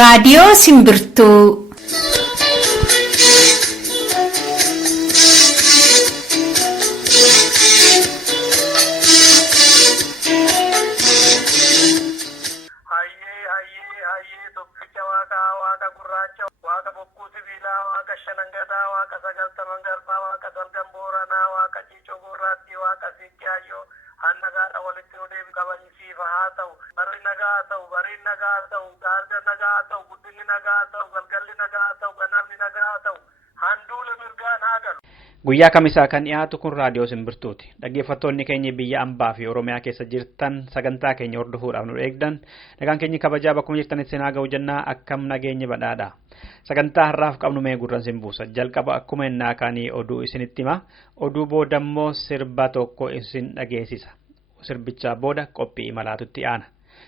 Raadiyoo Simbirtuu. Guyyaa kamisaa kan dhiyaatu kun raadiyoo Simbirtuuti. Dhaggeeffattoonni keenya biyya ambaa fi Oromiyaa keessa jirtan sagantaa keenya hordofuudhaaf nu eegdan nagaan keenya kabajaa bakkuma jirtanitti sinaa ga'u jennaa akkam nageenya badhaadha. Sagantaa har'aaf qabnu mee gurran simbuusa. Jalqaba akkuma innaa kaanii oduu isinitti hima. Oduu boodammoo sirba tokko isin dhageessisa. Sirbichaa booda qophii imalaatutti aana.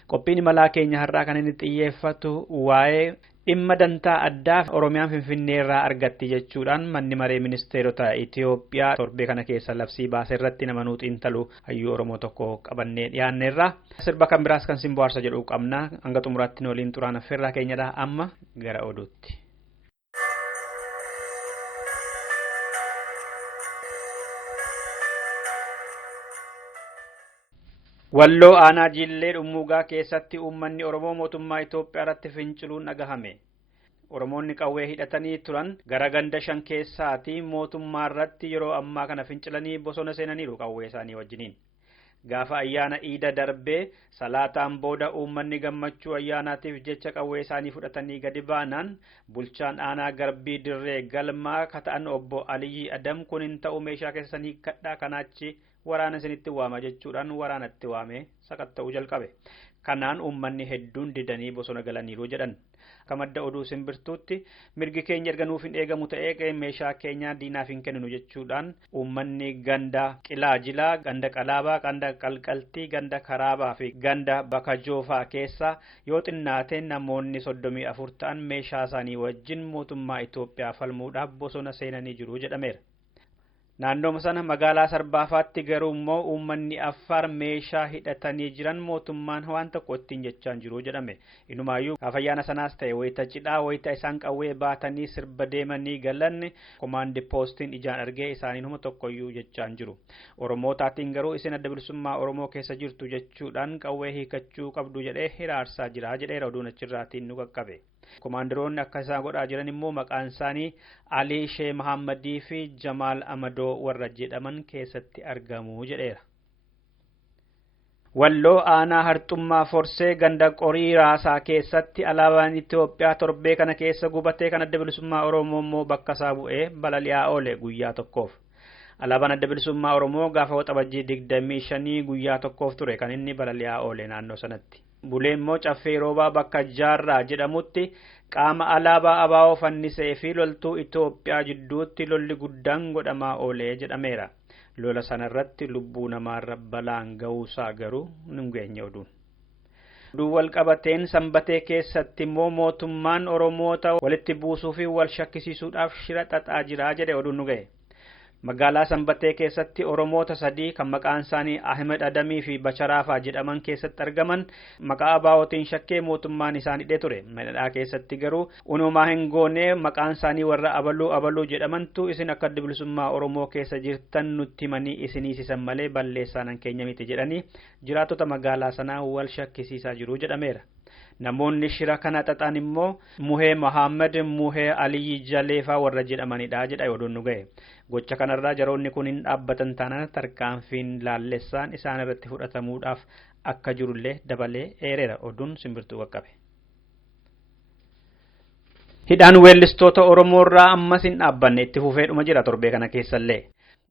Qophiin imalaa keenya har'aa kan inni xiyyeeffatu waa'ee dhimma dantaa addaa Oromiyaan Finfinnee irraa argatti jechuudhaan manni maree ministeerota Itoophiyaa torbee kana keessa labsii baasee irratti nama nuti intalu hayyuu Oromoo tokko qabannee dhiyaanneerra. Sirba kan biraas kan simboorsa jedhu qabna. Hanga xumuraatti waliin turaan affeerraa keenyadha. Amma gara oduutti. Walloo aanaa Jillee Dhummuugaa keessatti uummanni Oromoo mootummaa Itoophiyaa irratti finciluun dhagahame. Oromoonni qawwee hidhatanii turan gara ganda 5 keessaati mootummaa irratti yeroo ammaa kana fincilanii bosona seenaniiru qawwee isaanii wajjiniin. Gaafa ayyaana Iida darbee salaataan booda uummanni gammachuu ayyaanaatiif jecha qawwee isaanii fudhatanii gadi baanaan bulchaan aanaa Garbii Dirree Galmaa kata'an obbo Aliyyi Adam kun hin ta'u meeshaa keessanii kadhaa kanaachi waraana isinitti waama jechuudhaan waraanatti waamee sakatta'uu jalqabe. Kanaan uummanni hedduun didanii bosona galaniiru jedhan. Kamadda oduu Simbirtuutti mirgi keenya erga nuuf hin eegamu ta'ee meeshaa keenya diinaaf hin kenninu jechuudhaan uummanni ganda Qilaajilaa, ganda Qalaabaa, ganda Qalqaltii, ganda Karaabaa fi ganda Bakajoofaa keessa yoo xinnaate namoonni 34 ta'an meeshaa isaanii wajjin mootummaa Itoophiyaa falmuudhaaf bosona seenanii jiru jedhameera. Naannoo sana magaalaa Sarbaafaatti garuu immoo uummanni Affaar meeshaa hidhatanii jiran mootummaan waan tokko ittiin jechaan jiru jedhame. Inumaayyuu ayyaana sanaas ta'e wayita cidhaa wayita isaan qawwee baatanii sirba deemanii galan komaandi poostiin ijaan argee isaaniin huma tokkoyyuu jechaan jiru. Oromootaatiin garuu isin adda bilisummaa Oromoo keessa jirtu jechuudhaan qawwee hiikachuu qabdu jedhee hiraarsaa jira jedheera oduun achirraatiin nu qaqqabe. Komaandaroonni akka isaan godhaa jiran immoo maqaan isaanii Alii Shee Mahammadii fi Jamaal Amadoo warra jedhaman keessatti argamu jedheera. Walloo aanaa Harxummaa Forsee ganda Qorii Raasaa keessatti alaabaan Itoophiyaa torbee kana keessa gubatee kan adda bilisummaa Oromoo immoo bakka isaa bu'ee balali'aa oole guyyaa tokkoof. Alaabaan adda bilisummaa Oromoo gaafa waxabajjii 25 guyyaa tokkoof ture kan inni balali'aa oole naannoo sanatti. Buleen immoo caffee roobaa bakka Jaarraa jedhamutti qaama alaabaa abaa'oo fannisee fi loltuu Itoophiyaa jidduutti lolli guddaan godhamaa oolee jedhameera. Lola sanarratti lubbuu namaarra balaan ga'uusaa garuu hin geenye oduun. Oduu wal qabateen Sanbatee keessatti immoo mootummaan Oromoota walitti buusuu fi wal shakkisiisuudhaaf shira xaxaa jira jedhe oduun nu ga'e. Magaalaa Sanbatee keessatti Oromoota 3 kan maqaan isaanii Ahmed Adamii fi Bacharaafaa jedhaman keessatti argaman maqaa abaa'ootiin shakkee mootummaan isaan hidhee ture. Manadhaa keessatti garuu unumaa hin goone maqaan isaanii warra abaluu jedhamantu isin akka adda bilisummaa Oromoo keessa jirtan nutti himanii isiniisisan malee balleessaanan keenya miti jedhanii jiraattota magaalaa sanaa wal shakkisiisaa jiru jedhameera. Namoonni shira kana xaxan immoo Muhee Muhammad, Muhee Aliyyi Jaleefaa warra jedhamanidha jedha oduun nu ga'e. Gocha kanarraa jaroonni kun hin dhaabbatan taanaan tarkaanfiin laallessaan isaan irratti fudhatamuudhaaf akka jirullee dabalee eereera oduun Simbirtuu qaqqabe. Hidhaan weellistoota Oromoo irraa ammas hin dhaabbanne itti fufeedhuma jira torbee kana keessallee.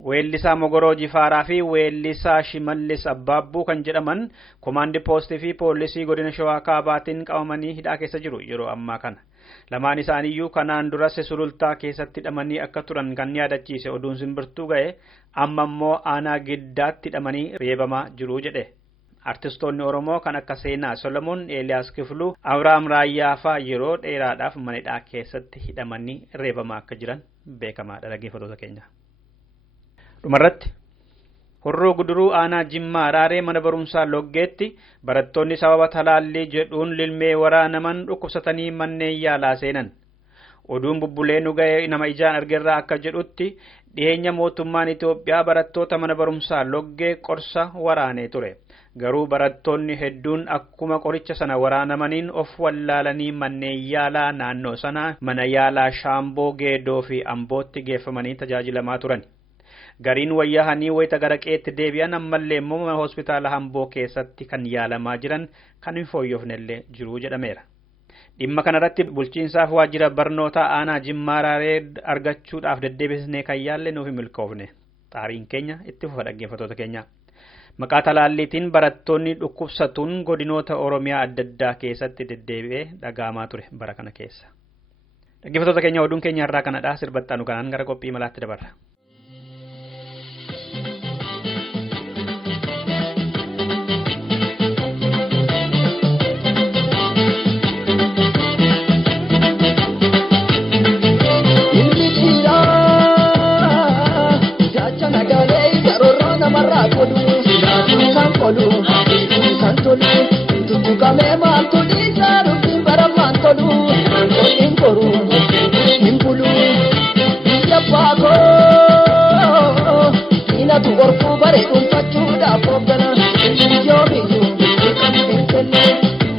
Weellisaa Mogoroo Jifaaraa fi weellisaa Shimallis Abbaabbuu kan jedhaman komaandi poostii fi poolisii godina Shawaa Kaabaatiin qabamanii hidhaa keessa jiru yeroo ammaa kana. Lamaan isaaniiyyuu kanaan duras sulultaa keessatti hidhamanii akka turan kan yaadachiise oduun Simbirtuu ga'e amma immoo aanaa Giddaatti hidhamanii reebamaa jiru jedhe. Artistoonni Oromoo kan akka Seenaa Solomoon, Eeliyaas Kifluu, Abrahaam Raayyaafaa yeroo dheeraadhaaf mana hidhaa keessatti hidhamanii reebamaa akka jiran beekamaadha dhaggeeffattoota keenya. Dhumarratti Horroo Guduruu aanaa Jimmaa Araaree mana barumsaa Loggeetti barattoonni sababa talaallii jedhuun lilmee waraanaman dhukkubsatanii manneen yaalaa seenan. Oduun bubbulee nu ga'e nama ijaan argerraa akka jedhutti dhiyeenya mootummaan Itoophiyaa barattoota mana barumsaa Loggee qorsa waraanee ture. Garuu barattoonni hedduun akkuma qoricha sana waraanamaniin of wallaalanii manneen yaalaa naannoo sana mana yaalaa Shaamboo, Geedoo fi Ambootti geeffamanii tajaajilamaa turan. Gariin wayyahanii wayita gara qeetti deebi'an ammallee immoo hospitaala Amboo keessatti kan yaalamaa jiran kan hin fooyyofnellee jiru jedhameera. Dhimma kanarratti bulchiinsaaf waajjira barnoota aanaa Jimmaa Araaree argachuudhaaf deddeebisnee kan yaalle nuuf hin milkoofne. Xaariin keenya itti fufa dhaggeeffattoota keenya. Maqaa talaalliitiin barattoonni dhukkubsatuun godinoota Oromiyaa adda addaa keessatti deddeebi'ee dhagaamaa ture bara kana keessa. Dhaggeeffattoota keenya oduun keenya irraa kanadha. Sirbattaanu kanaan gara qophii malaatti dabarra.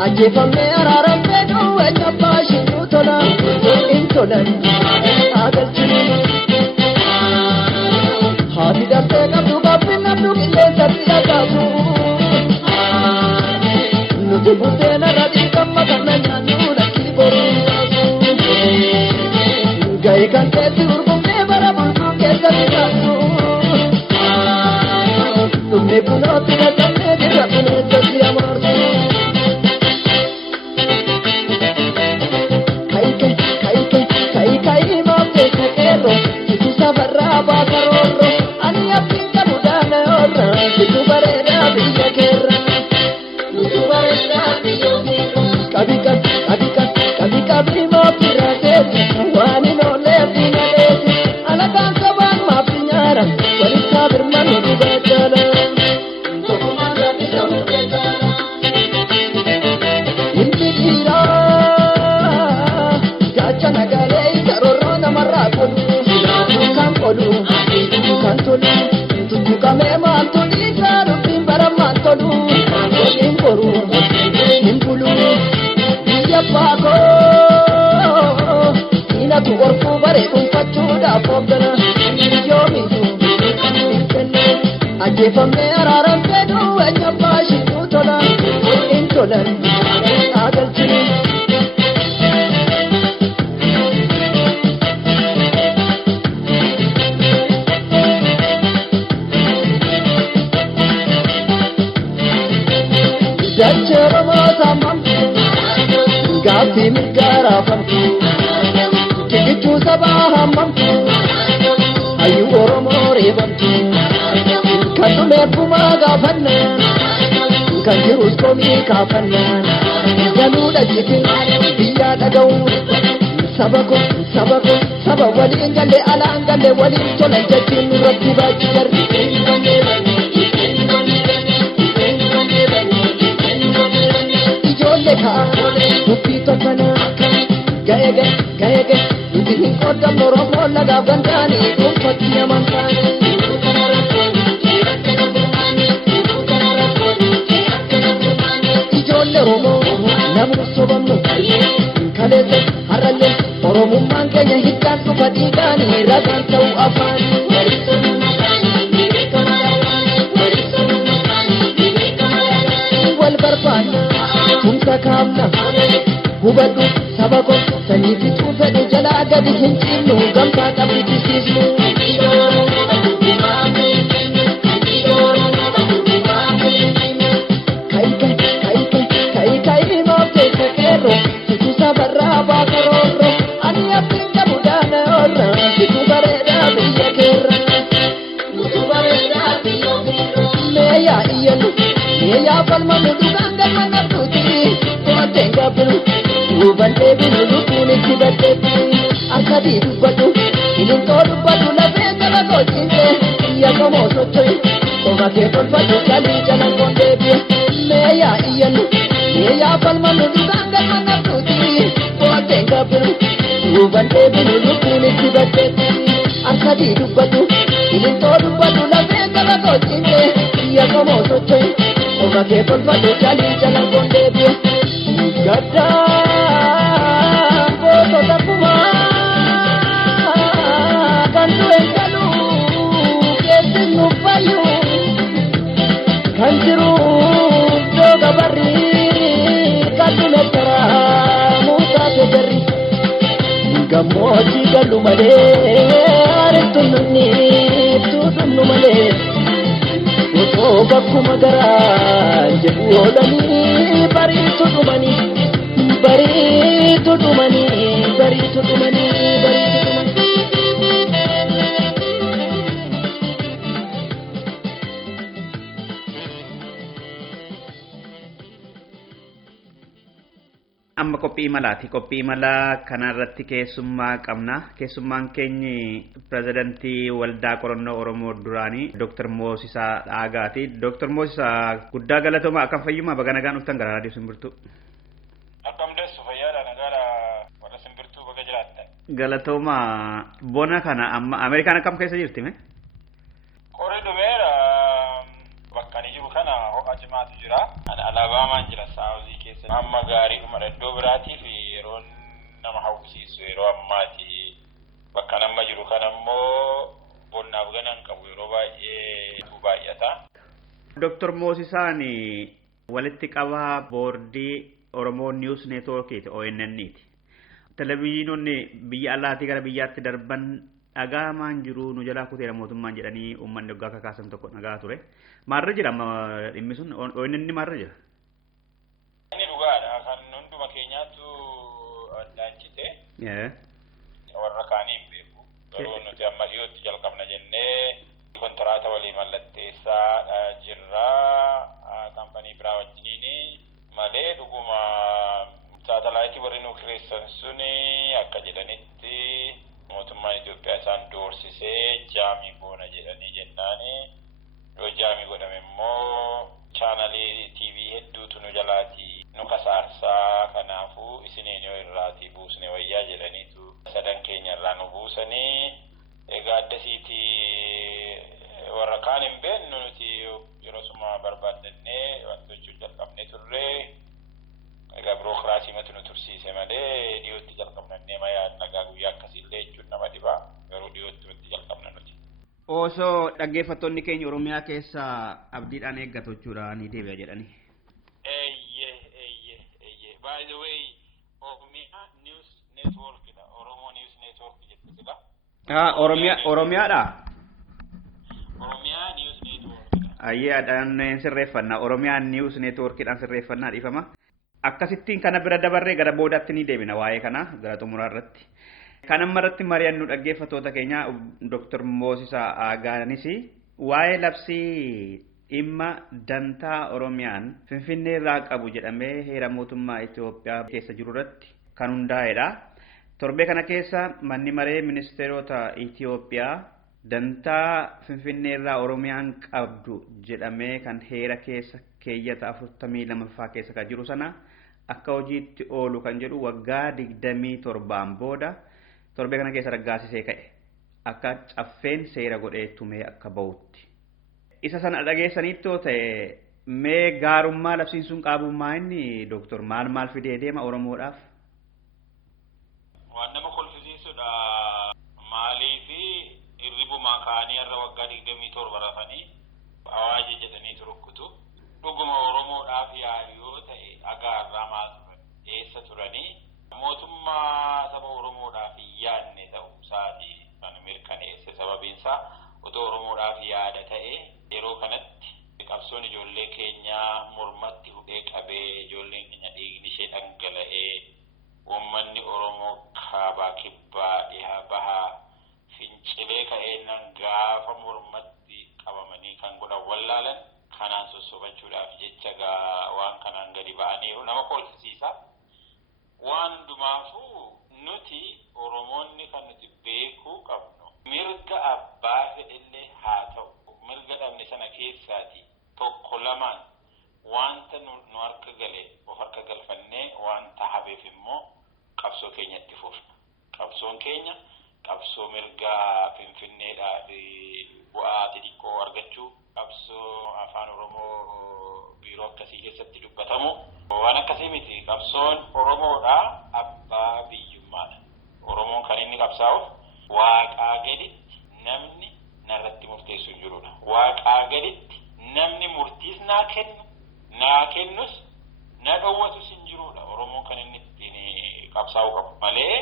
Ajjeefamee araaramee duwwee cabbaa shinduu tola hin tolan agalchini haati darbee qabdu gabbin nabdu qilleensatti dhagaasu nuti buddeena irra dhiigamma kana nyaannu lakkii boruu ga'ee kan keessi urgumnee bara bulchuu keessatti taasisu dhumni bunooti gatamnee dirra bineensatti amaarsu. Ajjeefamee araaramee duwwee cabbaa shinduu tola hin tolan agalchini. Dachee Oromoo saamamtu gaaffii mirgaa raafamtu kikichuu sabaa hammamtu hayyuu Oromoo reebamtu. Kan tumeekumaa gaafannaan kan jirus komii kaafannaan galuudha jikin biyyaa dhaga'u saba waliin galle alaan galle waliin tolan jechuun nurratti baay'ee jarri. Ijoollee kaa dubbii tokkanaa ga'ee nuti hin qoodamne Oromoo lagaaf gandaanii dhuunfatti amantaanii. Namu sobamu kaleessa harralle Oromummaan keenya hiddaan dhufa dhiigaanii ragaan ta'u afaan. Wal barbaanna tumsa kaamna hubadhu saba koo sanyii fixuu fedhu jalaa gadi hin ciifnu gamtaa qabsiisnu. Bante bilu kuni tibate akadi badu ini toru badu la benda la kocinte ya como soy Umakee tolfatu jalii jala kondeebi'e meeyaa iyyannu meeyaa falmannu dhugaan galma nabduuti boodeen gabbiru duuban deebinu lubbuun itti baddeetti harkadii dubbatu ilintoo dubbatu lafeen gaba gochiinte biyya qomoo socho'e umakee tolfatu jalii jala kondeebi'e gaddaan gootota kumaa kan du'een galuu keessi nu fayyuu kan jiru doga barri kaddu mettara muutaate jarri gammoojjii gallu malee areettunnunni tuudunnu malee otoo bakkuma garaa jedhu oolanii bariitu dhumanii bariitu dhumanii bariitu dhumanii bariitu dhumanii. Amma qophii malaati. Qophii malaa kanarratti keessummaa qabna. Keessummaan keenyi pirezidantii waldaa qorannoo Oromoo duraanii Dr. Moosisaa Dhaagaati. Dr. Moosisaa guddaa galatooma akkam fayyummaa baga nagaan dhuftan gara raadiyoo Simbirtuu. Akkam deessu fayyaadha nagaadha warra Simbirtuu baga jiraattan. Galatooma bona kana amma Ameerikaan akkam keessa jirti mee? Qorri dhumeera bakka ani jiru kana ho'a cimaatu jira. Ani Alabaamaan jira Saawuzii keessa. Amma gaariidhuma iddoo biraatii fi yeroon nama hawwisiisu yeroo ammaati. Bakka nama jiru kana immoo bonnaaf ganan qabu yeroo baay'ee baay'ata. Dr. Moosisaan walitti qabaa boordii Oromoo News Networkiti ONN'ti. Televiziyoonni biyya alaatii gara biyyaatti darban dhagaamaan jiru nu jalaa kuteera mootummaan jedhanii uummanni waggaa kakaasan tokko dhagaa ture. Maalirra jira amma dhimmi sun ONN maalirra jira? Inni dhugaadha kan hunduma keenyaatu addaanchite. Warra kaanii hin beeku. Garuu nuti amma dhiyootti jalqabna jennee kontiraata walii mallatteessaa jirra kaampanii biraa wajjiniin malee dhuguma saatalaayitii warri nu kireessan suni akka jedhanitti mootummaan Itoophiyaa isaan doorsisee jaamii goona jedhanii jennaani yoo jaamii godhame immoo chaanalii TV hedduutu nu jalaatii nu kasaarsaa kanaafuu isiniin yoo irraatii buusne wayyaa jedhaniitu sadan keenya irraa nu buusanii egaa addasiitii warra kaan hin beeknu nuti yeroo suma barbaadannee wantoota jalqabnee turre egaa birookiraasii matu nu tursiise malee dhiyootti jalqabnannee mayaa nagaa guyyaa akkasiillee jechuun nama dhibaa garuu dhiyootti nuti jalqabna nuti. Osoo dhaggeeffattoonni keenya Oromiyaa keessa abdiidhaan eeggatu jechuudha ni deebi'a jedhanii. By the way, Oromiyaa News Networkidha. Oromoo News Network jechuudha. Oromiyaadha. Oromiyaa News Networkidha. Ayyaadhaan sirreeffannaa. Oromiyaa News Networkidhaan sirreeffannaa dhiifama. Akkasittiin kana bira dabarree gara boodaatti ni deebina waa'ee kana gara xumuraa irratti. Kan amma irratti mari'annu dhaggeeffattoota keenya Dr. Moosisaa Dhaagaanis waa'ee labsii dhimma dantaa Oromiyaan Finfinnee irraa qabu jedhamee heera mootummaa Itoophiyaa keessa jiru irratti kan hundaa'edha. Torbee kana keessa manni maree ministeerota Itoophiyaa dantaa Finfinnee irraa Oromiyaan qabdu jedhamee kan heera keessa keeyyata 42ffaa keessa kan jiru sana akka hojiitti oolu kan jedhu waggaa 27 booda torbee kana keessa raggaasisee ka'e akka caffeen seera godhee tumee akka ba'utti. Isa sana dhageessaniittoo ta'e mee gaarummaa labsiin sun qaabummaa inni Dooktor maal fidee deema Oromoodhaaf? Waan nama kolfisiisudha. Maaliifi hirribumaa kaanii irra waggaa 27 rafanii awaaji jedhanii turukkutu. Dhuguma Oromoodhaaf yaadu yoo ta'e agaarraa maal turan eessa turanii mootummaa saba Oromoodhaaf yaadne ta'uusaati kan mirkaneesse sababiinsaa otoo Oromoodhaaf yaada ta'e yeroo kanatti qabsoon ijoollee keenyaa mormatti hudhee qabee ijoolleen keenya dhiigni ishee dhangala'ee uummanni Oromoo kaabaa kibbaa dhihaa bahaa fincilee ka'eennan gaafa mormatti qabamanii kan godhan wallaalan kanaan sossobachuudhaaf jecha waan kanaan gadi ba'aniiru nama kolfisiisa. Waan hundumaafuu nuti Oromoonni kan nuti beekuu qabnu mirga abbaa fedhellee haa ta'u mirga dhabne sana keessaa mirga Finfinneedhaa fi bu'aa xixiqqoo argachuu qabsoo afaan Oromoo biiroo akkasii keessatti dubbatamu waan akkasii miti. Qabsoon Oromoodhaa abbaa biyyummaadha. Oromoon kan inni qabsaa'uuf waaqaa gaditti namni narratti murteessu hin jirudha. Waaqaa gaditti namni murtiis naa kennus na dhowwatus hin jirudha. Oromoon kan inni ittiin qabsaa'uu qabu malee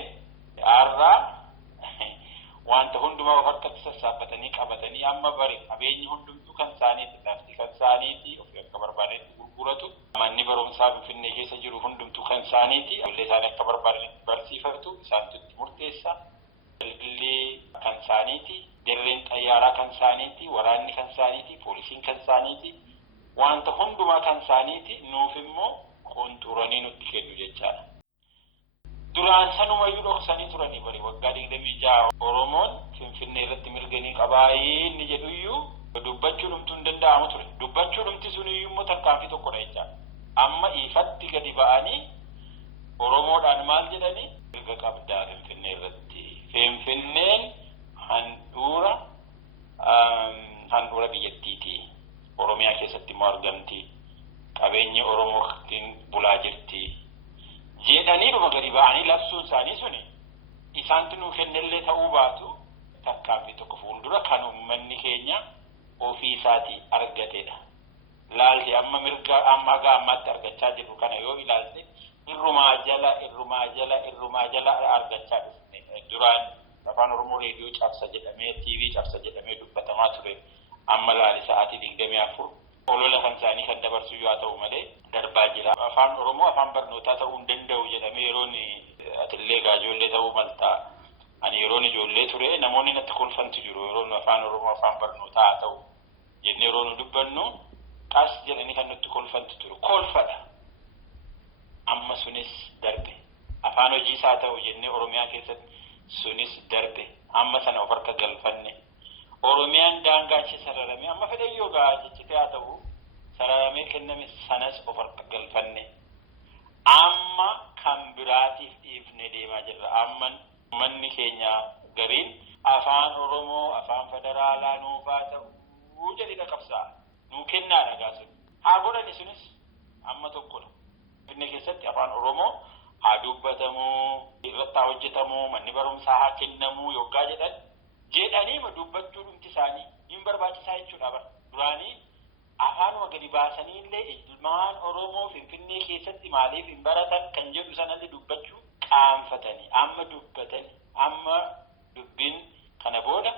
har'aa wanta hundumaa of harkatti sassaabbatanii qabatanii amma bari qabeenyi hundumtuu kan isaaniiti, lafti kan isaaniiti, ofii akka barbaadetti gurguratu. Manni barumsaa Finfinnee keessa jiru hundumtuu kan isaaniiti, ijoollee isaanii akka barbaadetti barsiifatu, isaanitu itti murteessa. Bilbilli kan isaaniiti, dirreen xayyaaraa kan isaaniiti, waraanni kan isaaniiti, poolisiin kan isaaniiti, wanta hundumaa kan isaaniiti. Nuuf immoo konturanii nutti kennu jechaadha. Duraan sanumayyuu dhoksanii turanii bari waggaa 26 Oromoon Finfinnee irratti mirganii qabaayee inni jedhuyyuu dubbachuun humtuu hin danda'amu ture. Dubbachuun humti suniyyuu immoo tarkaanfii tokkodha jechaadha. Amma ifatti gadi ba'anii Oromoodhaan maal jedhanii mirga qabdaa Finfinnee irratti. Finfinneen handhuura biyyattiiti. Oromiyaa keessatti immoo argamti. Qabeenyi Oromootiin bulaa jirti. Jedhanii dhuma gadi ba'anii labsuun isaanii suni isaantu nuu kennellee ta'uu baatu tarkaanfii tokko fuuldura kan uummanni keenya ofii isaatii argatedha. Laalte amma mirga amma haga ammaatti argachaa jiru kana yoo ilaalte irrumaa jala argachaa dhufne. Duraan afaan Oromoo reediyoo cabsa jedhamee TV cabsa jedhamee dubbatamaa ture. Amma laali sa'aatii 24 olola kan isaanii kan dabarsu yoo ta'u malee darbaa jira. Afaan Oromoo afaan barnootaa ta'uu hin danda'u jedhamee yeroon atillee ijoollee ta'uu maltaa. Ani yeroon ijoollee ture namoonni natti kolfantu jiru. Yeroon afaan Oromoo afaan barnootaa haa ta'u jennee yeroo nu dubbannu qas jedhanii kan nutti kolfantu turu. Kolfadha. Amma sunis darbe. Afaan hojiis haa ta'u jennee Oromiyaa keessatti sunis darbe. Amma sana of harka galfanne. Oromiyaan daangaa sararamee amma fedhan yoogaa jechite haa ta'u sararamee kenname sanas of harka galfanne. Amma kan biraatiif dhiifne deemaa jirra. Amma manni keenya gariin afaan Oromoo afaan federaalaa nuufaa ta'uu jedhina qabsaa. Nuu kennaadha gaasun. Haa godhani sunis amma tokkodha. Finfinnee keessatti afaan Oromoo haa dubbatamuu, irratti haa hojjetamuu, manni barumsaa haa kennamuu yoogaa jedhanii dubbachuu dhumti isaanii hin barbaachisaa jechuudha bara. Duraanii afaanuma gadi baasanii illee ilmaan Oromoo Finfinnee keessatti maaliif hin baratan kan jedhu sanallee dubbachuu qaanfatanii amma dubbatanii amma dubbiin kana booda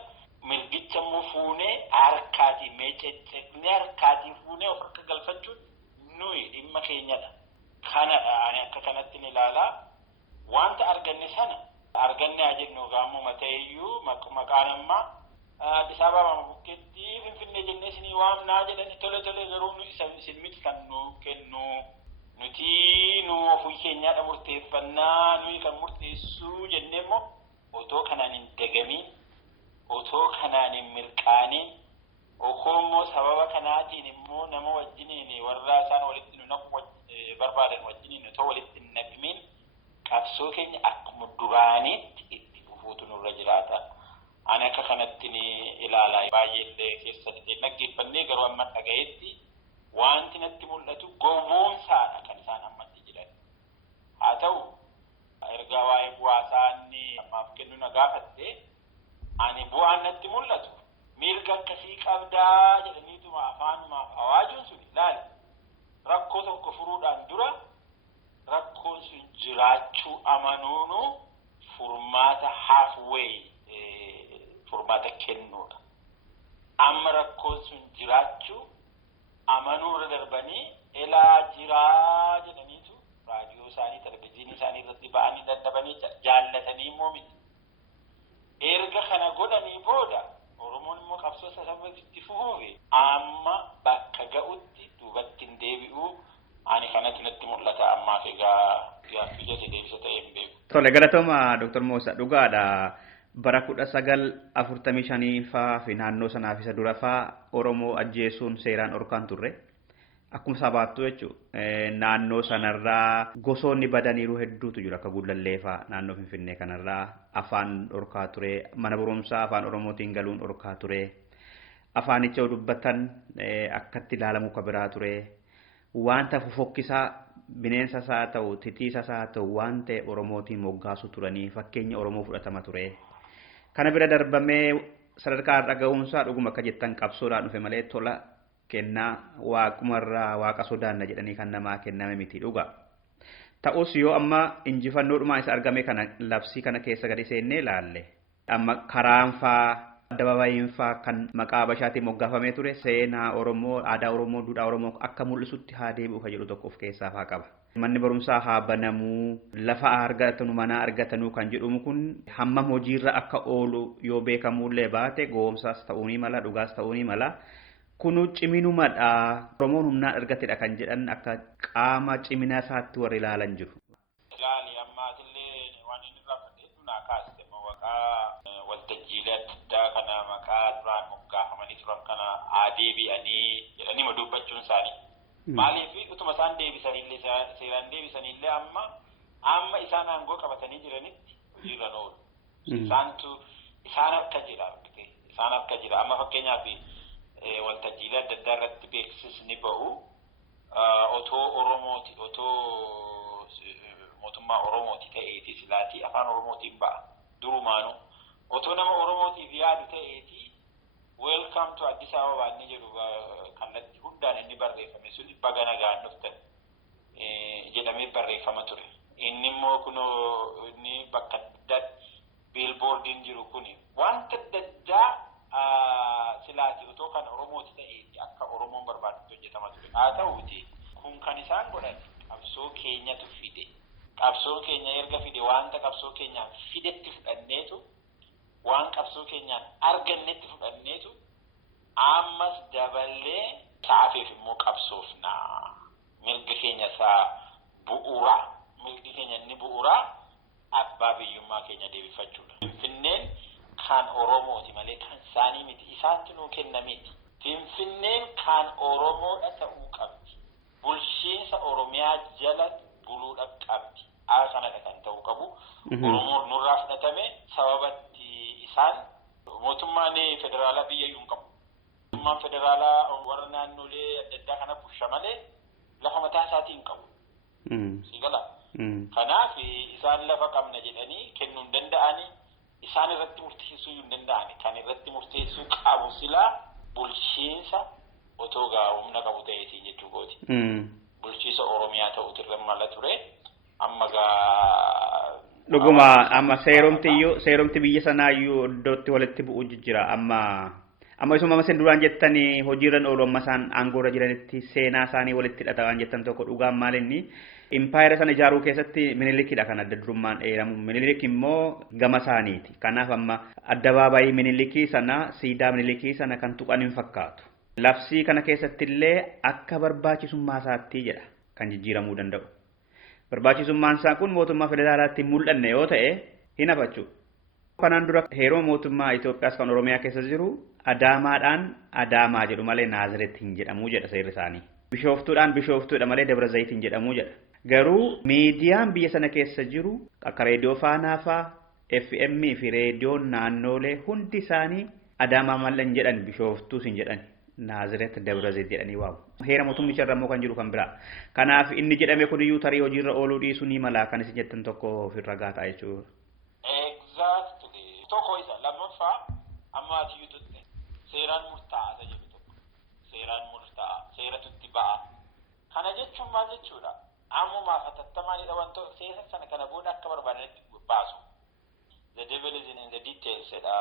mirgicha immoo fuunee harkaatii meecceecceeknee harkaatii fuunee of harka galfachuun nuyi dhimma keenyadha. Kanadha ani akka kanatti ni ilaalaa wanta arganne sana arganne haa jennu gaammoo mata'eeyyuu maqaan ammaa Addis Ababa bukkeetti Finfinnee jennee isinii waamnaa jedhanii tole garuu nu isin miti kan nu kennu nuti nu ofii keenyaadha murteeffannaa nuyi kan murteessuu jennee immoo otoo kanaan hin dagamiin otoo kanaan hin mirqaaniin okoo immoo sababa kanaatiin immoo nama wajjiniin warra isaan walitti nu naqu barbaadan wajjiniin otoo walitti hin naqmiin qabsoo keenya akkuma duraaniitti itti fufuutu nurra jiraata. Ani akka kanatti ni ilaalaa baay'eellee keessatti dhaggeeffannee garuu amma dhagayetti wanti natti mul'atu gowwoomsaadha kan isaan ammatti jedhan. Haa ta'u ergaa waa'ee bu'aa isaanii ammaaf kennu na gaafatte ani bu'aan natti mul'atu mirga akkasii qabdaa jedhaniituma afaanumaaf awaajuun sun ilaali. Rakkoo tokko furuudhaan dura rakkoon sun jiraachuu amanuunu furmaata halfway furmaata kennuudha. Amma rakkoon sun jiraachuu amanuurra darbanii elaa jiraa jedhaniitu raadiyoo isaanii televizyiinii isaanii irratti ba'anii dadhabanii jaallatanii immoo miti. Erga kana godhanii booda Oromoon immoo qabsoo itti fufuufi amma bakka ga'utti duubatti hin deebi'uu ani kanatti natti mul'ata ammaaf egaa gaaffii jate deebisa ta'ee hin beeku. Tole galatooma Dr. Moosaa dhugaadha. Bara 1945 faa fi naannoo sanaa fi isa dura faa Oromoo ajjeesuun seeraan dhorkaan turre. akkuma sabaattuu jechuudha. Naannoo sanarraa gosoonni badaniiru hedduutu jira akka Gullalleefaa naannoo Finfinnee kanarraa afaan dhorkaa ture mana barumsaa afaan Oromootiin galuun dhorkaa ture afaanicha dubbatan akkatti ilaalamu ka biraa ture wanta fofokkisaa bineensa haa ta'u titiisa haa ta'u waan ta'e Oromootiin moggaasu turanii fakkeenya Oromoo fudhatama ture. Kana bira darbamee sadarkaa irra ga'uunsaa dhuguma akka jettan qabsoodhaan dhufe malee tola kennaa waaqumarraa waaqa sodaanna jedhanii kan namaa kenname miti dhuga. Ta'us yoo amma injifannoodhumaa isa argame kana labsii kana keessa gadi seennee ilaalle amma karaanfaa addababayiinfaa kan maqaa Habashaatiin moggaafamee ture seenaa Oromoo aadaa Oromoo duudhaa Oromoo akka mul'isutti haa deebi'u ka jedhu tokko of keessaa haa qaba. Manni barumsaa haa banamuu lafa argatanu mana argatanu kan jedhamu kun hammam hojiirra akka oolu yoo beekamullee baate goomsaas ta'uunii mala dhugaas ta'uunii mala kunu ciminumadha Oromoon humnaan argatedha kan jedhan akka qaama cimina isaatti warri ilaalan jiru. Ilaali ammaatillee waan inni irraa fudhatu naa kaaste maqaa waltajjiilee adda kana maqaa duraan moggaafamanii turan kana deebi'anii jedhanii dubbachuun isaanii. Maaliif utuma isaan deebisanillee seeraan deebisanillee amma isaan aangoo qabatanii jiranitti hojiirra oolu. Isaan akka jira amma fakkeenyaaf waltajjiilee adda addaa irratti beeksisni ba'u otoo Oromooti otoo mootummaa Oromooti ta'eeti silaatii afaan Oromootiin ba'a durumaanu otoo nama Oromootiif yaadu ta'eeti welcome to Addis Ababa inni jedhu kallattii hundaan inni barreeffame sun baga nagaan dhuftan jedhamee barreeffama ture. Inni immoo kunoo inni bakka addaatti biilboordiin jiru kuni wanta adda addaa silaatii otoo kan Oromooti ta'eeti akka Oromoon barbaadutti hojjetama ture. Haa ta'uuti kun kan isaan godhan qabsoo keenyatu fide. Qabsoo keenya erga fide wanta qabsoo keenyaan fidetti fudhanneetu waan qabsoo keenyaan argannetti fudhanneetu ammas daballee saafeef immoo qabsoofnaa mirga keenya isaa bu'uura mirgi keenya inni bu'uura abbaa biyyummaa keenya deebifachuudha. Finfinneen kan Oromooti malee kan isaanii miti isaatti nuu kennamiti. Finfinneen kan Oromoodha ta'uu qabdi. Bulchiinsa Oromiyaa jala buluudha qabdi. Kanadha kan ta'uu qabu. Oromoon nurraa fudhatame sababatti isaan mootummaan federaalaa biyyayyuu hin qabu. Mootummaan federaalaa warra naannolee adda addaa kana bulcha malee lafa mataa isaatii hin qabu. Sigala. Kanaaf isaan lafa qabna jedhanii kennuu hin danda'ani. Isaan irratti murteessuu hin danda'ani. Kan irratti murteessuu qabu silaa bulchiinsa otoo humna qabu ta'eetii jechuu gooti. Bulchiinsa Oromiyaa ta'uutu irra mala ture. Amma dhuguma amma seeromti biyya sanaayyuu iddootti walitti bu'uu jira amma isuma masin duraan jettanii hojiirran oolu amma isaan aangoorra jiranitti seenaa isaanii walitti hidhata waan jettan tokko dhugaan maalinni impaayera sana ijaaruu keessatti Minilikidha kan adda durummaan dheeramu Minilik immoo gama isaaniiti kanaaf amma addabaabayii Minilikii sana siidaa Minilikii sana kan tuqan hin fakkaatu labsii kana keessatti illee akka barbaachisummaa isaatti jedha kan jijjiiramuu danda'u. Barbaachisummaan isaa kun mootummaa federaalaatti mul'anne yoo ta'e hin hafachu. Kanaan dura heeroo mootummaa Itoophiyaas kan Oromiyaa keessa jiru Adaamaadhaan Adaamaa jedhu malee Naazireet hin jedhamu jedha seerri isaanii. Bishooftuudhaan Bishooftuudha malee Dabra Zayit hin jedhamu jedha. Garuu miidiyaan biyya sana keessa jiru akka reediyoo Faanaa faa FM fi reediyoon naannoolee hundi isaanii Adaamaa malee hin jedhan Bishooftuus hin jedhan. Naazireet Dabra Zayit jedhanii waamu. Heera mootummicha irra immoo kan jiru kan biraa. Kanaaf inni jedhame kun iyyuu tarii hojiirra ooluu dhiisuu ni mala kan isin jettan tokko ofirra gaataa jechuudha. Exactly. Tokko isa lammaffaa amma ati yuututti seeraan murtaa'aa jedhu tokko. Seeraan murtaa'aa seeratutti ba'a. Kana jechuun maal jechuudha? Ammumaaf hatattamaanidha wantoota seera sana kana booda akka barbaadanitti baasu. The devil is in the details jedha